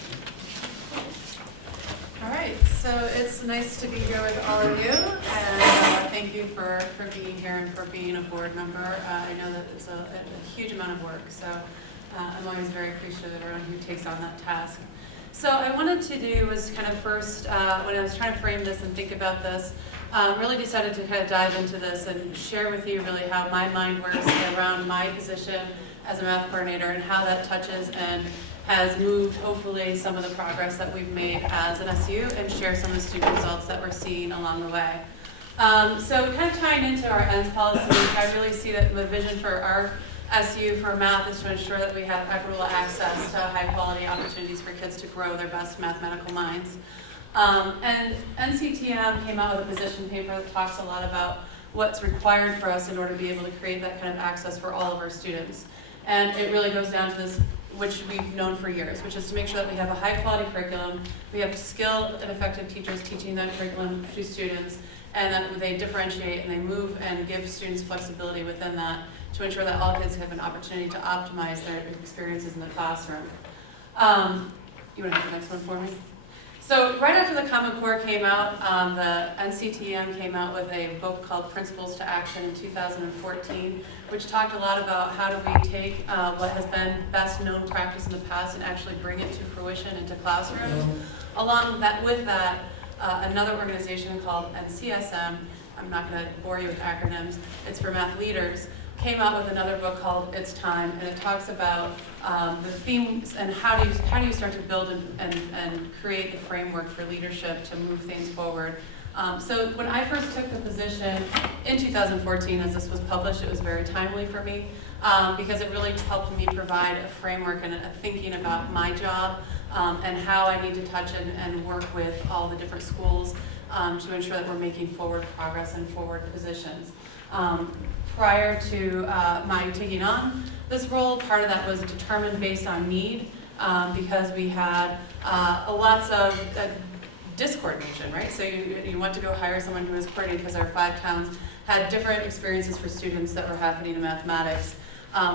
All right, so it's nice to be here with all of you, and thank you for being here and for being a board member. I know that it's a huge amount of work, so I'm always very appreciative of everyone who takes on that task. So I wanted to do was kind of first, when I was trying to frame this and think about this, really decided to kind of dive into this and share with you really how my mind works around my position as a math coordinator and how that touches and has moved, hopefully, some of the progress that we've made as an SU and share some of the student results that we're seeing along the way. So kind of tying into our ENDS policy, I really see that the vision for our SU for math is to ensure that we have equitable access to high quality opportunities for kids to grow their best mathematical minds. And NCTM came out with a position paper that talks a lot about what's required for us in order to be able to create that kind of access for all of our students. And it really goes down to this, which we've known for years, which is to make sure that we have a high quality curriculum, we have skilled and effective teachers teaching that curriculum to students, and that they differentiate and they move and give students flexibility within that to ensure that all kids have an opportunity to optimize their experiences in the classroom. You want to have the next one for me? So right after the Common Core came out, the NCTM came out with a book called Principles to Action in 2014, which talked a lot about how do we take what has been best known practice in the past and actually bring it to fruition into classrooms. Along with that, another organization called NCSM, I'm not going to bore you with acronyms, it's for math leaders, came out with another book called It's Time, and it talks about the themes and how do you start to build and create the framework for leadership to move things forward. So when I first took the position in 2014, as this was published, it was very timely for me because it really helped me provide a framework and a thinking about my job and how I need to touch and work with all the different schools to ensure that we're making forward progress and forward positions. Prior to my taking on this role, part of that was determined based on need, because we had lots of discoordination, right? So you want to go hire someone who is coordinated because our 5 towns had different experiences for students that were happening in mathematics,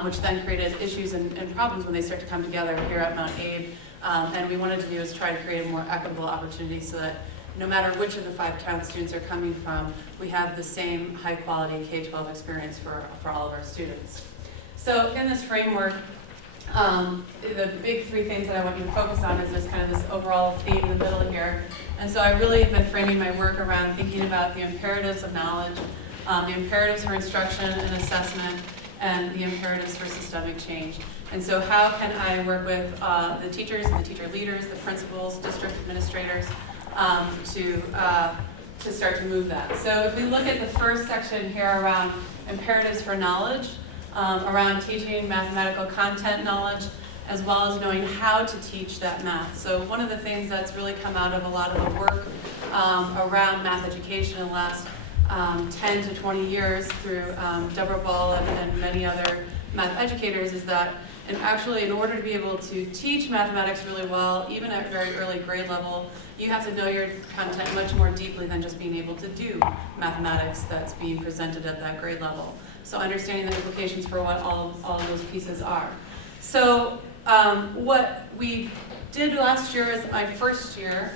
which then created issues and problems when they start to come together here at Mount Abe. And we wanted to do is try to create a more equitable opportunity so that no matter which of the 5 town students are coming from, we have the same high quality K-12 experience for all of our students. So in this framework, the big 3 things that I want you to focus on is this kind of this overall theme in the middle here. And so I really have been framing my work around thinking about the imperatives of knowledge, the imperatives for instruction and assessment, and the imperatives for systemic change. And so how can I work with the teachers and the teacher leaders, the principals, district administrators, to start to move that. So if we look at the first section here around imperatives for knowledge, around teaching mathematical content knowledge, as well as knowing how to teach that math. So one of the things that's really come out of a lot of the work around math education in the last 10 to 20 years through Deborah Ball and many other math educators is that in order to be able to teach mathematics really well, even at very early grade level, you have to know your content much more deeply than just being able to do mathematics that's being presented at that grade level. So understanding the implications for what all of those pieces are. So what we did last year is my first year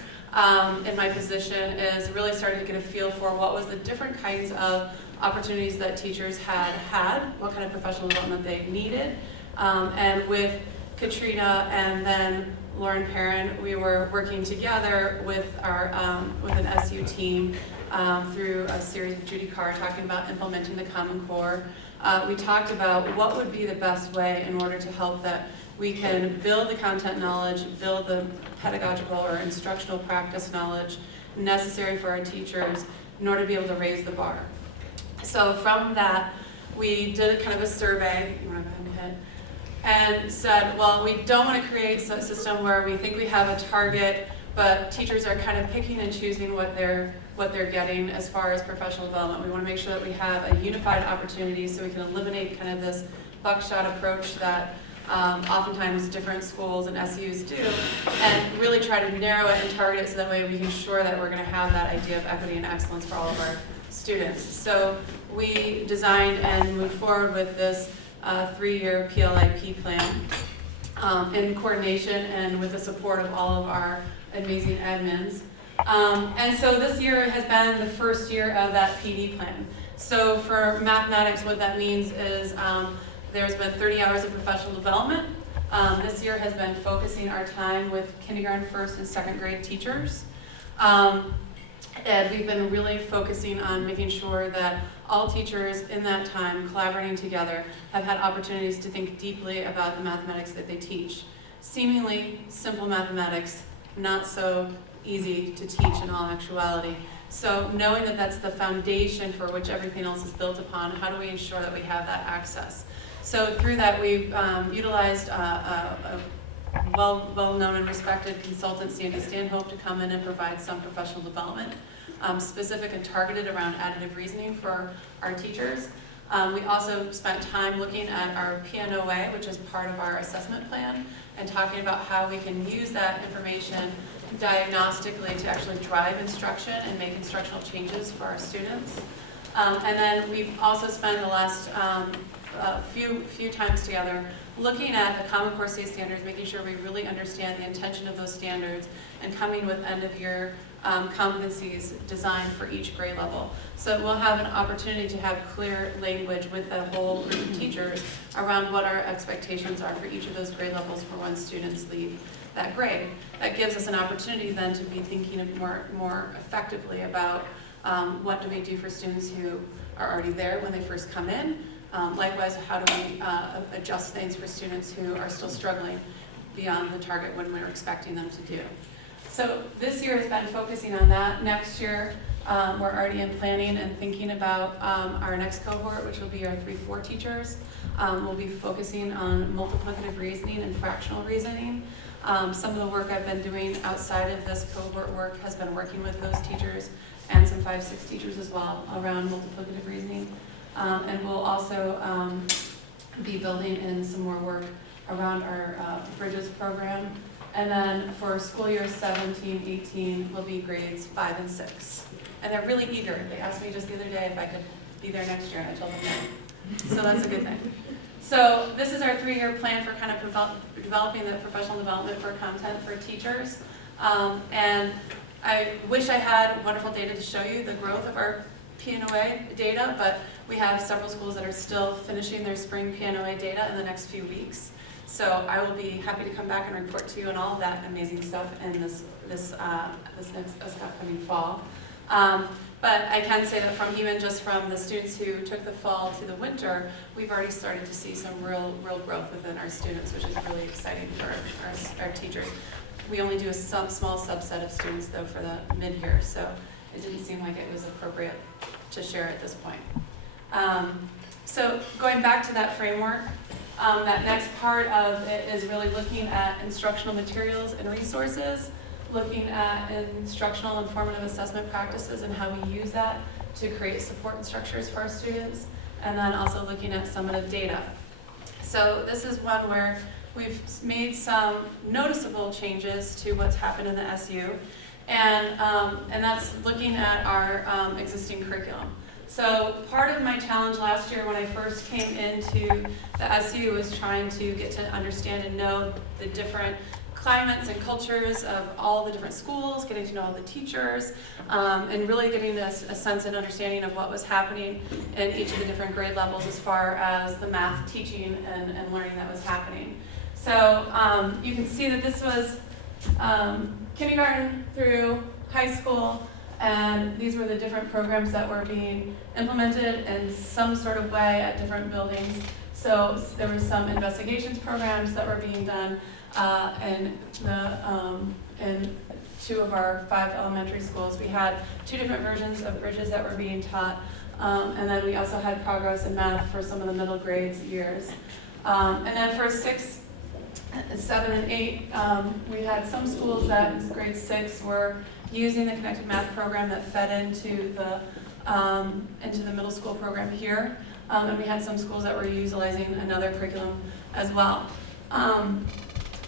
in my position is really starting to get a feel for what was the different kinds of opportunities that teachers had, what kind of professional development they needed. And with Katrina and then Lauren Perrin, we were working together with with an SU team through a series with Judy Carr talking about implementing the Common Core. We talked about what would be the best way in order to help that we can build the content knowledge, build the pedagogical or instructional practice knowledge necessary for our teachers in order to be able to raise the bar. So from that, we did kind of a survey, you want to go ahead and hit, and said, well, we don't want to create a system where we think we have a target, but teachers are kind of picking and choosing what they're getting as far as professional development. We want to make sure that we have a unified opportunity so we can eliminate kind of this buckshot approach that oftentimes different schools and SUs do, and really try to narrow it and target it so that way we can ensure that we're going to have that idea of equity and excellence for all of our students. So we designed and moved forward with this 3-year PLIP plan in coordination and with the support of all of our amazing admins. And so this year has been the first year of that PD plan. So for mathematics, what that means is there's been 30 hours of professional development. This year has been focusing our time with kindergarten, first, and second grade teachers. And we've been really focusing on making sure that all teachers in that time collaborating together have had opportunities to think deeply about the mathematics that they teach. Seemingly simple mathematics, not so easy to teach in all actuality. So knowing that that's the foundation for which everything else is built upon, how do we ensure that we have that access? So through that, we've utilized a well-known and respected consultant, Sandy Stanhope, to come in and provide some professional development, specific and targeted around additive reasoning for our teachers. We also spent time looking at our PNOA, which is part of our assessment plan, and talking about how we can use that information diagnostically to actually drive instruction and make instructional changes for our students. And then we've also spent the last few times together looking at the Common Core state standards, making sure we really understand the intention of those standards, and coming with end-of-year competencies designed for each grade level. So we'll have an opportunity to have clear language with the whole group of teachers around what our expectations are for each of those grade levels for when students leave that grade. That gives us an opportunity then to be thinking of more effectively about what do we do for students who are already there when they first come in. Likewise, how do we adjust things for students who are still struggling beyond the target when we're expecting them to do. So this year has been focusing on that. Next year, we're already in planning and thinking about our next cohort, which will be our 3-4 teachers. We'll be focusing on multiplicative reasoning and fractional reasoning. Some of the work I've been doing outside of this cohort work has been working with those teachers and some 5-6 teachers as well around multiplicative reasoning. And we'll also be building in some more work around our Bridges program. And then for school year 17-18 will be grades 5 and 6. And they're really eager. They asked me just the other day if I could be there next year, and I told them no. So that's a good thing. So this is our 3-year plan for kind of developing the professional development for content for teachers. And I wish I had wonderful data to show you the growth of our P&OA data, but we have several schools that are still finishing their spring P&OA data in the next few weeks. So I will be happy to come back and report to you on all of that amazing stuff in this upcoming fall. But I can say that from even just from the students who took the fall to the winter, we've already started to see some real growth within our students, which is really exciting for our teachers. We only do a small subset of students though for the mid-year, so it didn't seem like it was appropriate to share at this point. So going back to that framework, that next part of it is really looking at instructional materials and resources, looking at instructional and formative assessment practices and how we use that to create support structures for our students, and then also looking at summative data. So this is one where we've made some noticeable changes to what's happened in the SU, and that's looking at our existing curriculum. So part of my challenge last year when I first came into the SU was trying to get to understand and know the different climates and cultures of all the different schools, getting to know all the teachers, and really getting us a sense and understanding of what was happening in each of the different grade levels as far as the math teaching and learning that was happening. So you can see that this was kindergarten through high school, and these were the different programs that were being implemented in some sort of way at different buildings. So there were some investigations programs that were being done in 2 of our 5 elementary schools. We had 2 different versions of Bridges that were being taught, and then we also had progress in math for some of the middle grades years. And then for 6, 7, and 8, we had some schools that in grade 6 were using the connected math program that fed into the middle school program here, and we had some schools that were utilizing another curriculum as well.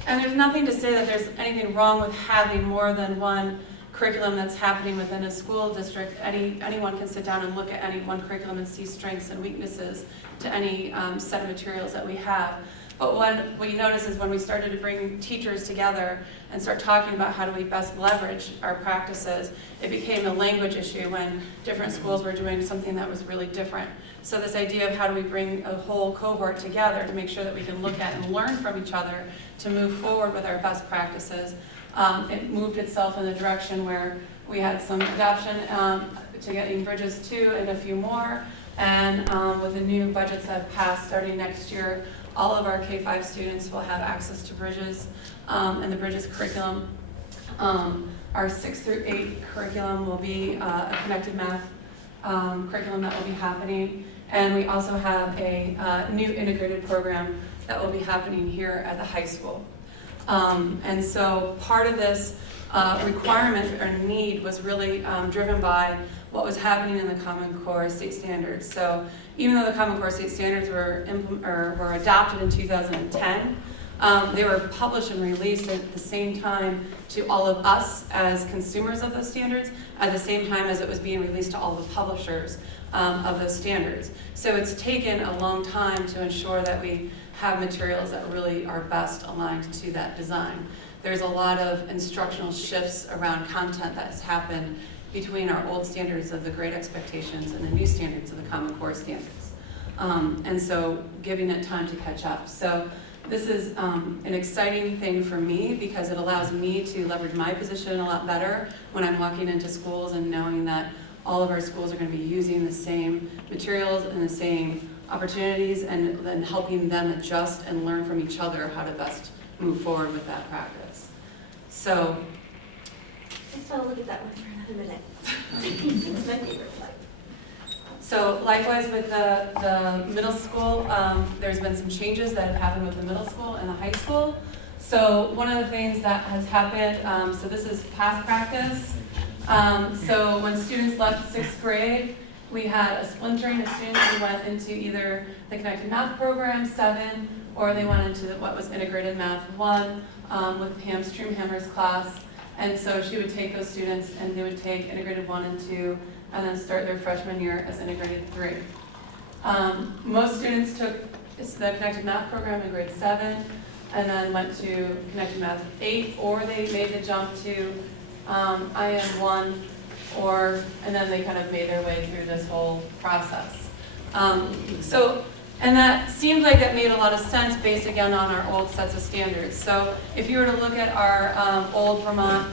And there's nothing to say that there's anything wrong with having more than one curriculum that's happening within a school district. Anyone can sit down and look at any one curriculum and see strengths and weaknesses to any set of materials that we have. But what we noticed is when we started to bring teachers together and start talking about how do we best leverage our practices, it became a language issue when different schools were doing something that was really different. So this idea of how do we bring a whole cohort together to make sure that we can look at and learn from each other to move forward with our best practices, it moved itself in the direction where we had some adoption to getting Bridges 2 and a few more, and with the new budgets that have passed starting next year, all of our K-5 students will have access to Bridges and the Bridges curriculum. Our 6 through 8 curriculum will be a connected math curriculum that will be happening. And we also have a new integrated program that will be happening here at the high school. And so part of this requirement or need was really driven by what was happening in the Common Core state standards. So even though the Common Core state standards were adopted in 2010, they were published and released at the same time to all of us as consumers of those standards, at the same time as it was being released to all the publishers of those standards. So it's taken a long time to ensure that we have materials that really are best aligned to that design. There's a lot of instructional shifts around content that has happened between our old standards of the grade expectations and the new standards of the Common Core standards. And so giving it time to catch up. So this is an exciting thing for me because it allows me to leverage my position a lot better when I'm walking into schools and knowing that all of our schools are going to be using the same materials and the same opportunities, and then helping them adjust and learn from each other how to best move forward with that practice. So I just want to look at that one for another minute. It's my favorite slide. So likewise with the middle school, there's been some changes that have happened with the middle school and the high school. So one of the things that has happened, so this is past practice. So when students left 6th grade, we had a splintering of students who went into either the Connected Math Program 7, or they went into what was Integrated Math 1 with Pam Stroomhammer's class. And so she would take those students and they would take Integrated 1 and 2 and then start their freshman year as Integrated 3. Most students took the Connected Math Program in grade 7 and then went to Connected Math 8, or they made the jump to IM 1, and then they kind of made their way through this whole process. And that seemed like that made a lot of sense based again on our old sets of standards. So if you were to look at our old Vermont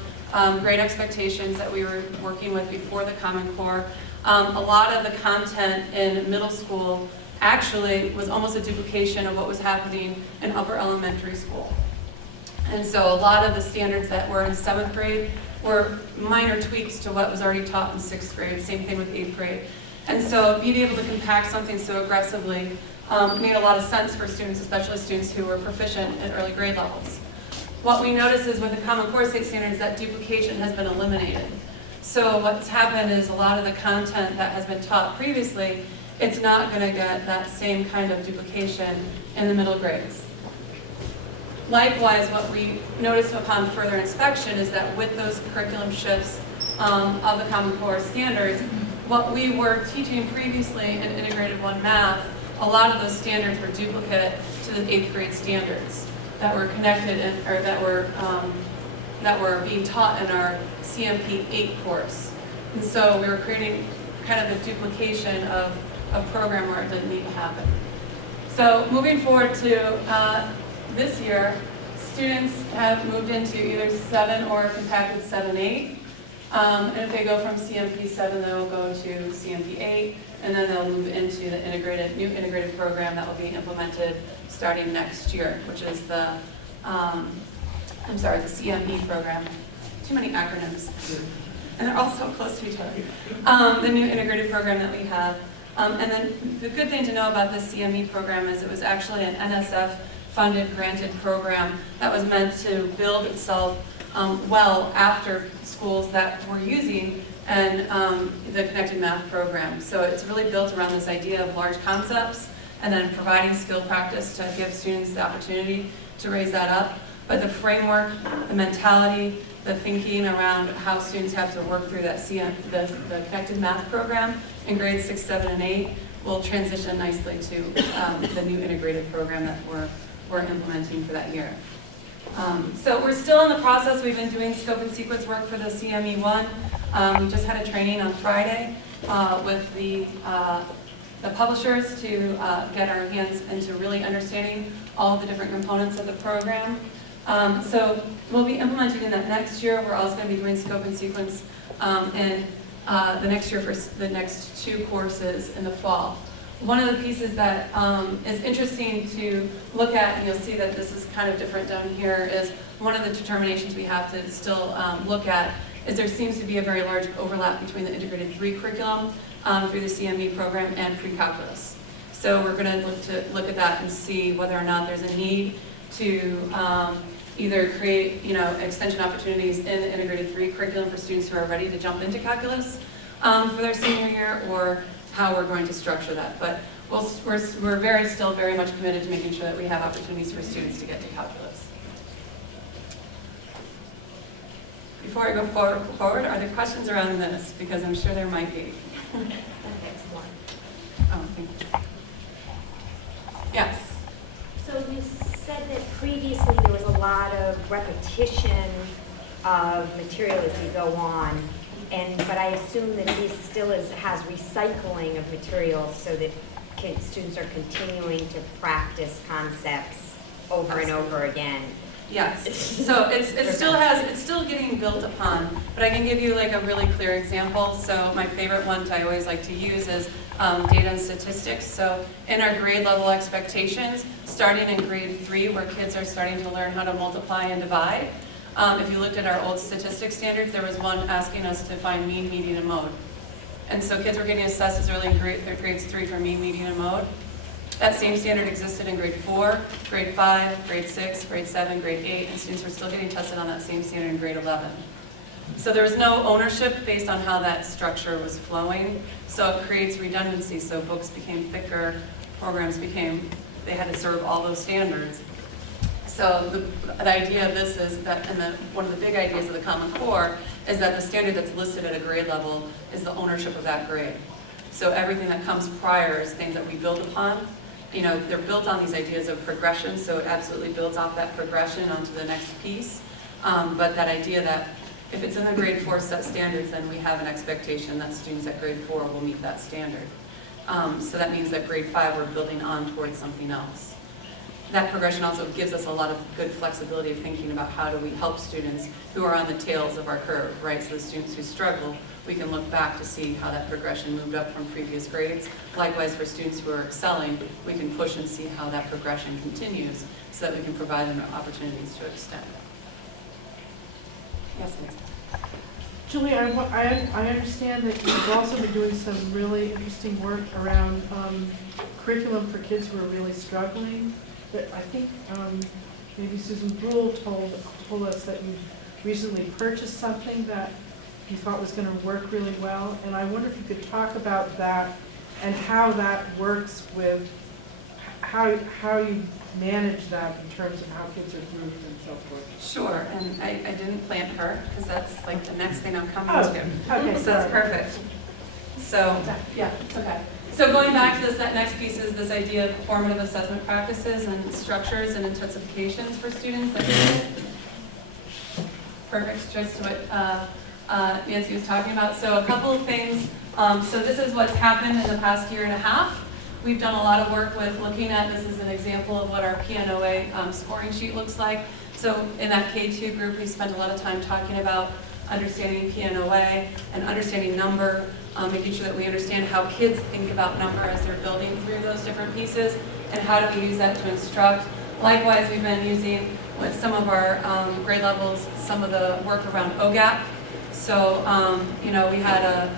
grade expectations that we were working with before the Common Core, a lot of the content in middle school actually was almost a duplication of what was happening in upper elementary school. And so a lot of the standards that were in 7th grade were minor tweaks to what was already taught in 6th grade, same thing with 8th grade. And so being able to compact something so aggressively made a lot of sense for students, especially students who were proficient at early grade levels. What we notice is with the Common Core state standards, that duplication has been eliminated. So what's happened is a lot of the content that has been taught previously, it's not going to get that same kind of duplication in the middle grades. Likewise, what we noticed upon further inspection is that with those curriculum shifts of the Common Core standards, what we were teaching previously in Integrated 1 Math, a lot of those standards were duplicate to the 8th grade standards that were connected or that were being taught in our CMP 8 course. And so we were creating kind of a duplication of a program where it didn't need to happen. So moving forward to this year, students have moved into either 7 or compacted 7-8. And if they go from CMP 7, they'll go to CMP 8, and then they'll move into the new integrated program that will be implemented starting next year, which is the the CME program. Too many acronyms. And they're all so close to each other. The new integrated program that we have. And then the good thing to know about this CME program is it was actually an NSF-funded, granted program that was meant to build itself well after schools that were using the Connected Math program. So it's really built around this idea of large concepts and then providing skill practice to give students the opportunity to raise that up. But the framework, the mentality, the thinking around how students have to work through that the Connected Math program in grades 6, 7, and 8 will transition nicely to the new integrated program that we're implementing for that year. So we're still in the process. We've been doing scope and sequence work for the CME 1. We just had a training on Friday with the publishers to get our hands into really understanding all of the different components of the program. So we'll be implementing that next year. We're also going to be doing scope and sequence in the next year for the next 2 courses in the fall. One of the pieces that is interesting to look at, and you'll see that this is kind of different down here, is one of the determinations we have to still look at is there seems to be a very large overlap between the Integrated 3 curriculum through the CME program and pre-calculus. So we're going to look at that and see whether or not there's a need to either create extension opportunities in the Integrated 3 curriculum for students who are ready to jump into calculus for their senior year, or how we're going to structure that. But we're still very much committed to making sure that we have opportunities for students to get to calculus. Before I go forward, are there questions around this? Because I'm sure there might be. Oh, thank you. Yes. So you said that previously there was a lot of repetition of material as you go on, but I assume that this still has recycling of material so that students are continuing to practice concepts over and over again. Yes. So it's still getting built upon, but I can give you like a really clear example. So my favorite one I always like to use is data and statistics. So in our grade level expectations, starting in grade 3, where kids are starting to learn how to multiply and divide, if you looked at our old statistics standards, there was one asking us to find mean, median, and mode. And so kids were getting assessed as early in grades 3 for mean, median, and mode. That same standard existed in grade 4, grade 5, grade 6, grade 7, grade 8, and students were still getting tested on that same standard in grade 11. So there was no ownership based on how that structure was flowing, so it creates redundancy, so books became thicker, programs became, they had to serve all those standards. So the idea of this is that, and one of the big ideas of the Common Core is that the standard that's listed at a grade level is the ownership of that grade. So everything that comes prior is things that we build upon. You know, they're built on these ideas of progression, so it absolutely builds off that progression onto the next piece. But that idea that if it's in the grade 4 set standards, then we have an expectation that students at grade 4 will meet that standard. So that means that grade 5 we're building on towards something else. That progression also gives us a lot of good flexibility of thinking about how do we help students who are on the tails of our curve, right? So the students who struggle, we can look back to see how that progression moved up from previous grades. Likewise, for students who are excelling, we can push and see how that progression continues so that we can provide them opportunities to extend. Yes, Nancy? Julie, I understand that you've also been doing some really interesting work around curriculum for kids who are really struggling. But I think maybe Susan Brule told us that you recently purchased something that you thought was going to work really well. And I wonder if you could talk about that and how that works with how you manage that in terms of how kids are grouped and so forth. Sure, and I didn't plant her because that's like the next thing I'm coming Oh, to. okay, So that's perfect. So, yeah, it's okay. So going back to this, that next piece is this idea of formative assessment practices and structures and intensifications for students. Perfect, just to what Nancy was talking about. So a couple of things. So this is what's happened in the past year and a half. We've done a lot of work with looking at, this is an example of what our PNOA scoring sheet looks like. So in that K2 group, we spent a lot of time talking about understanding PNOA and understanding number, making sure that we understand how kids think about number as they're building through those different pieces, and how do we use that to instruct. Likewise, we've been using with some of our grade levels, some of the work around OGAP. So, you know, we had a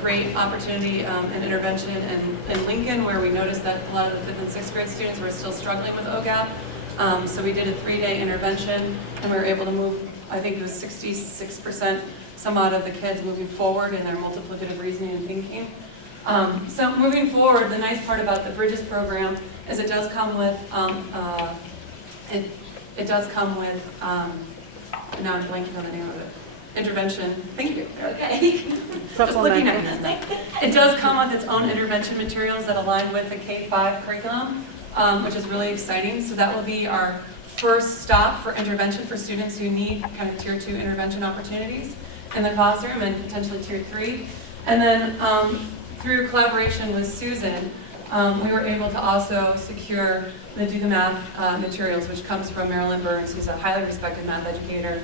great opportunity and intervention in Lincoln where we noticed that a lot of the 5th and 6th grade students were still struggling with OGAP. So we did a 3-day intervention and we were able to move, I think it was 66% some odd of the kids moving forward in their multiplicative reasoning and thinking. So moving forward, the nice part about the Bridges program is it does come with, now I'm blanking on the name of it. Intervention, thank you, okay. Just looking at it. It does come with its own intervention materials that align with the K-5 curriculum, which is really exciting. So that will be our first stop for intervention for students who need kind of tier 2 intervention opportunities in the classroom and potentially tier 3. And then through collaboration with Susan, we were able to also secure the Do the Math materials, which comes from Marilyn Burns, who's a highly respected math educator.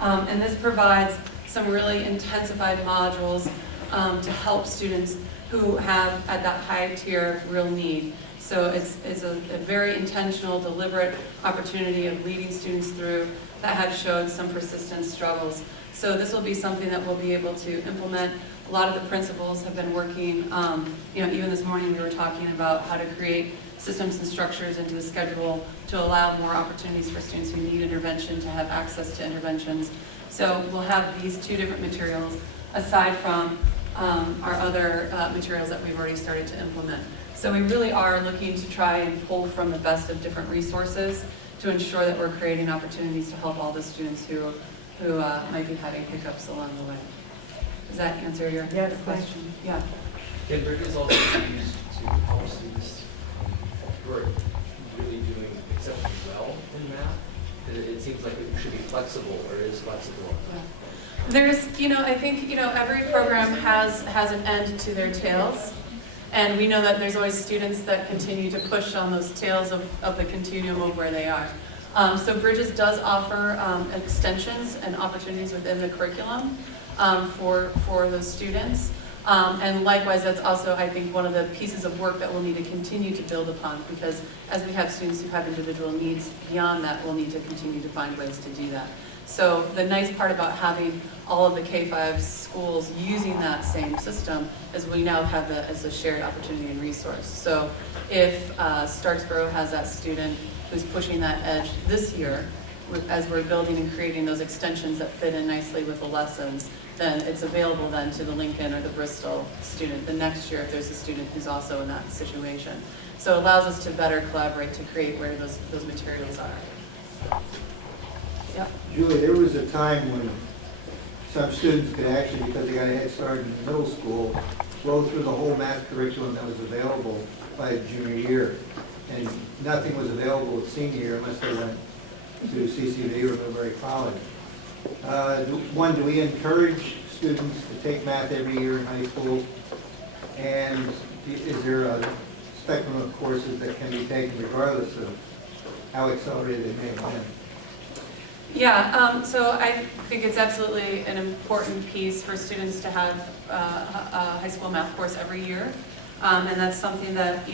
And this provides some really intensified modules to help students who have at that high tier real need. So it's a very intentional, deliberate opportunity of leading students through that have showed some persistent struggles. So this will be something that we'll be able to implement. A lot of the principals have been working, you know, even this morning we were talking about how to create systems and structures into the schedule to allow more opportunities for students who need intervention to have access to interventions. So we'll have these 2 different materials aside from our other materials that we've already started to implement. So we really are looking to try and pull from the best of different resources to ensure that we're creating opportunities to help all the students who might be having hiccups along the way. Does that answer your question? Yeah. Can Bridges also be used to help students who are really doing exceptionally well in math? It seems like it should be flexible, or is flexible. Yeah. There's, you know, I think, you know, every program has an end to their tails. And we know that there's always students that continue to push on those tails of the continuum of where they are. So Bridges does offer extensions and opportunities within the curriculum for those students. And likewise, that's also, I think, one of the pieces of work that we'll need to continue to build upon, because as we have students who have individual needs beyond that, we'll need to continue to find ways to do that. So the nice part about having all of the K-5 schools using that same system is we now have that as a shared opportunity and resource. So if Starksboro has that student who's pushing that edge this year, as we're building and creating those extensions that fit in nicely with the lessons, then it's available then to the Lincoln or the Bristol student the next year if there's a student who's also in that situation. So it allows us to better collaborate to create where those materials are. Yeah. Julie, there was a time when some students could actually, because they got a head start in middle school, roll through the whole math curriculum that was available by junior year. And nothing was available at senior year unless they went to CCV or Millbury College. Do we encourage students to take math every year in high school? And is there a spectrum of courses that can be taken regardless of how accelerated they may have been? Yeah, so I think it's absolutely an important piece for students to have a high school math course every year. And that's something that,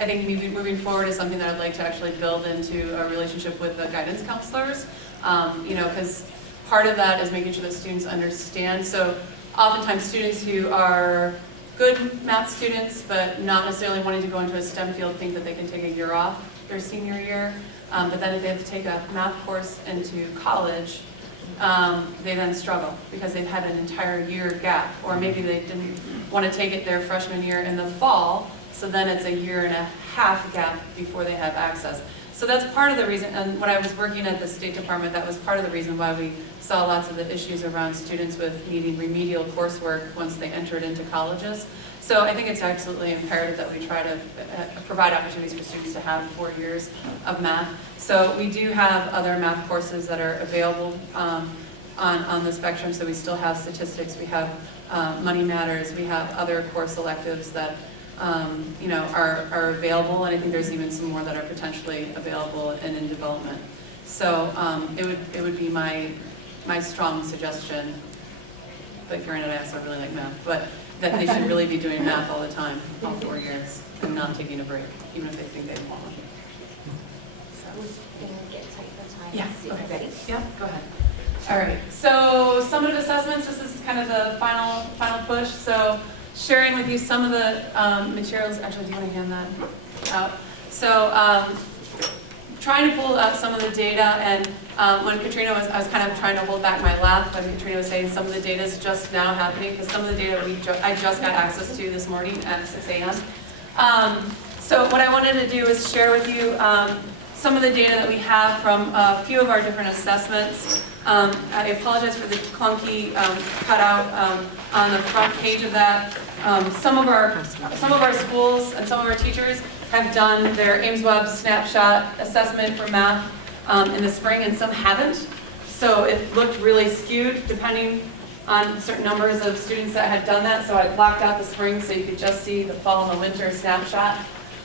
I think moving forward is something that I'd like to actually build into a relationship with the guidance counselors. Because part of that is making sure that students understand. So oftentimes students who are good math students, but not necessarily wanting to go into a STEM field, think that they can take a year off their senior year. But then if they have to take a math course into college, they then struggle because they've had an entire year gap, or maybe they didn't want to take it their freshman year in the fall, so then it's a year and a half gap before they have access. So that's part of the reason, and when I was working at the State Department, that was part of the reason why we saw lots of the issues around students with needing remedial coursework once they entered into colleges. So I think it's absolutely imperative that we try to provide opportunities for students to have 4 years of math. So we do have other math courses that are available on the spectrum. So we still have statistics, we have Money Matters, we have other course electives that are available, and I think there's even some more that are potentially available and in development. So it would be my strong suggestion, but granted I also really like math, but that they should really be doing math all the time, all 4 years, and not taking a break, even if they think they want. Yeah, okay. Ready? Yeah, go ahead. All right, so summative assessments, this is kind of the final push. So sharing with you some of the materials, actually do you want to hand that out? So trying to pull up some of the data, and when Katrina was, I was kind of trying to hold back my laugh when Katrina was saying some of the data is just now happening, because some of the data I just got access to this morning at 6 a.m. So what I wanted to do is share with you some of the data that we have from a few of our different assessments. I apologize for the clunky cutout on the front page of that. Some of our schools and some of our teachers have done their Ames Web snapshot assessment for math in the spring, and some haven't. So it looked really skewed depending on certain numbers of students that had done that. So I blocked out the spring so you could just see the fall and the winter snapshot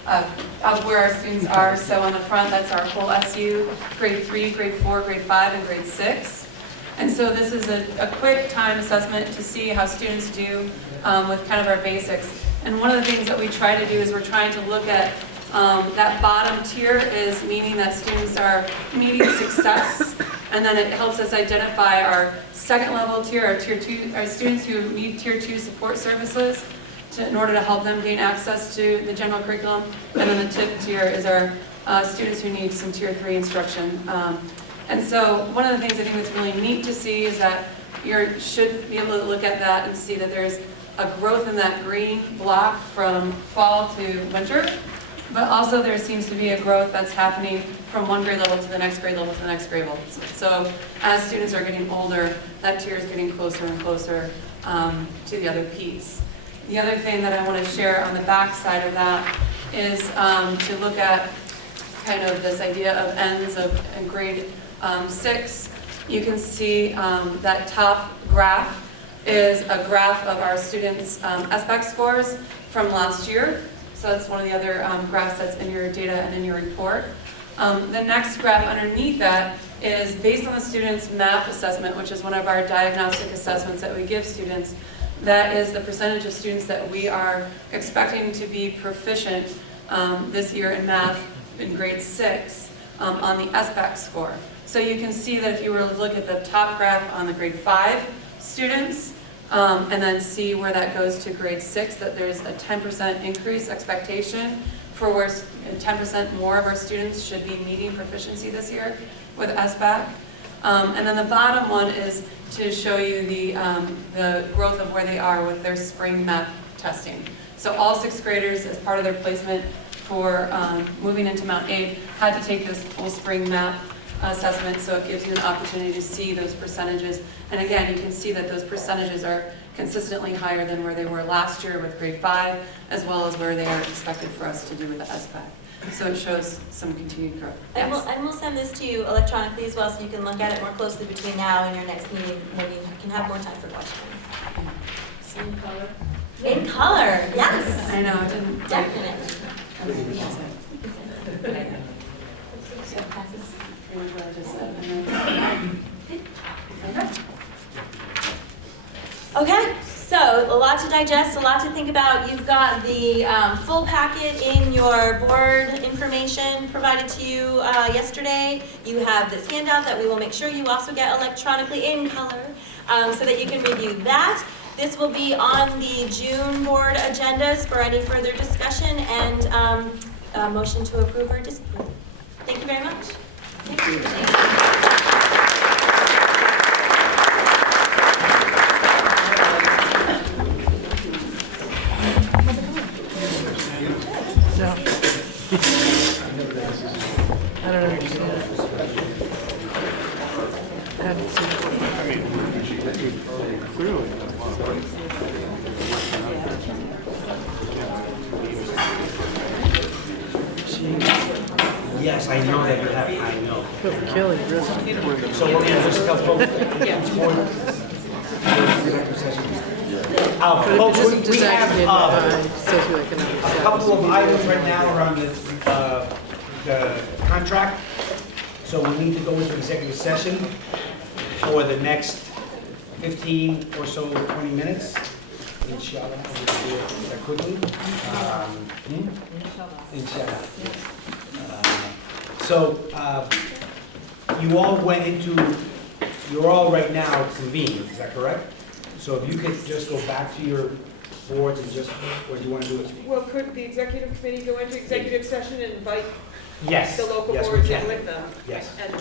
of where our students are. So on the front, that's our whole SU, grade 3, grade 4, grade 5, and grade 6. And so this is a quick time assessment to see how students do with kind of our basics. And one of the things that we try to do is we're trying to look at that bottom tier is meaning that students are meeting success, and then it helps us identify our second level tier, our tier 2, our students who need tier 2 support services in order to help them gain access to the general curriculum. And then the tip tier is our students who need some tier 3 instruction. And so one of the things I think that's really neat to see is that you should be able to look at that and see that there's a growth in that green block from fall to winter, but also there seems to be a growth that's happening from one grade level to the next grade level to the next grade level. So as students are getting older, that tier is getting closer and closer to the other piece. The other thing that I want to share on the back side of that is to look at kind of this idea of ends in grade 6. You can see that top graph is a graph of our students' SBAC scores from last year. So that's one of the other graphs that's in your data and in your report. The next graph underneath that is based on the students' MAP assessment, which is one of our diagnostic assessments that we give students. That is the percentage of students that we are expecting to be proficient this year in math in grade 6 on the SBAC score. So you can see that if you were to look at the top graph on the grade 5 students, and then see where that goes to grade 6, that there's a 10% increase expectation for where 10% more of our students should be meeting proficiency this year with SBAC. And then the bottom one is to show you the growth of where they are with their spring math testing. So all 6th graders, as part of their placement for moving into Mount Abe, had to take this full spring math assessment, so it gives you an opportunity to see those percentages. And again, you can see that those percentages are consistently higher than where they were last year with grade 5, as well as where they are expected for us to do with the SBAC. So it shows some continued growth. And Yes. we'll send this to you electronically as well, so you can look at it more closely between now and your next meeting, when you can have more time for questions. Same color? In color, yes. I know, it didn't. Definitely. Pretty much what I just said. Okay, so a lot to digest, a lot to think about. You've got the full packet in your board information provided to you yesterday. You have this handout that we will make sure you also get electronically in color so that you can review that. This will be on the June board agendas for any further discussion and a motion to approve or disapprove. Thank you very much. Thank you. I don't understand. I haven't seen it. Clearly. Yes, I know that you have, I know. Killing, really. So we're going to just tell folks. Folks, we have a couple of items right now around the contract. So we need to go into executive session for the next 15 or so, 20 minutes. Inshallah, we'll do it quickly. Inshallah. So you all went into, you're all right now convened, is that correct? So if you could just go back to your boards and just, or do you want to do it? Well, could the executive committee go into executive session and invite Yes. the local Yes, we boards in can. with them? Yes. And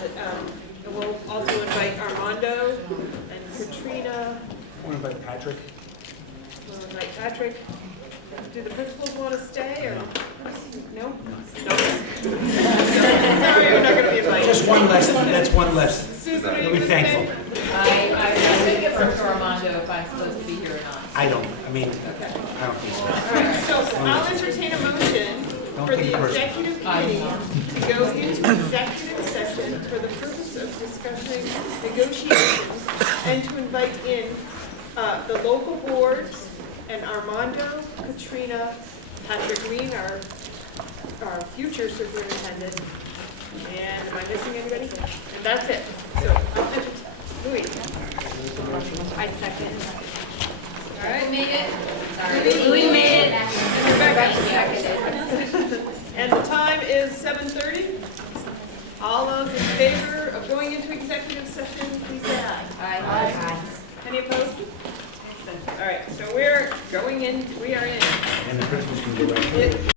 we'll also invite Armando and Katrina, I want to invite Patrick. we'll invite Patrick. Do the principals want to stay or? No? No. Sorry, you're not going to be invited. Just one less, that's one less. Susan, are you You'll be going to stay? thankful. I think it's up to Armando if I'm supposed to be here or not. I don't think so. All right, so I'll entertain a motion for the executive committee to go into executive session for the purpose of discussing negotiations and to invite in the local boards and Armando, Katrina, Patrick Green, our future superintendent, and am I missing anybody? And that's it. So I'll entertain, Louis. I second. All right. Made it. Sorry. Louis made it. Rebecca seconded. And the time is 7:30. All those in favor of going into executive session, please say aye. Aye. Any opposed? All right, so we're going in, we are in. And the principals can go right.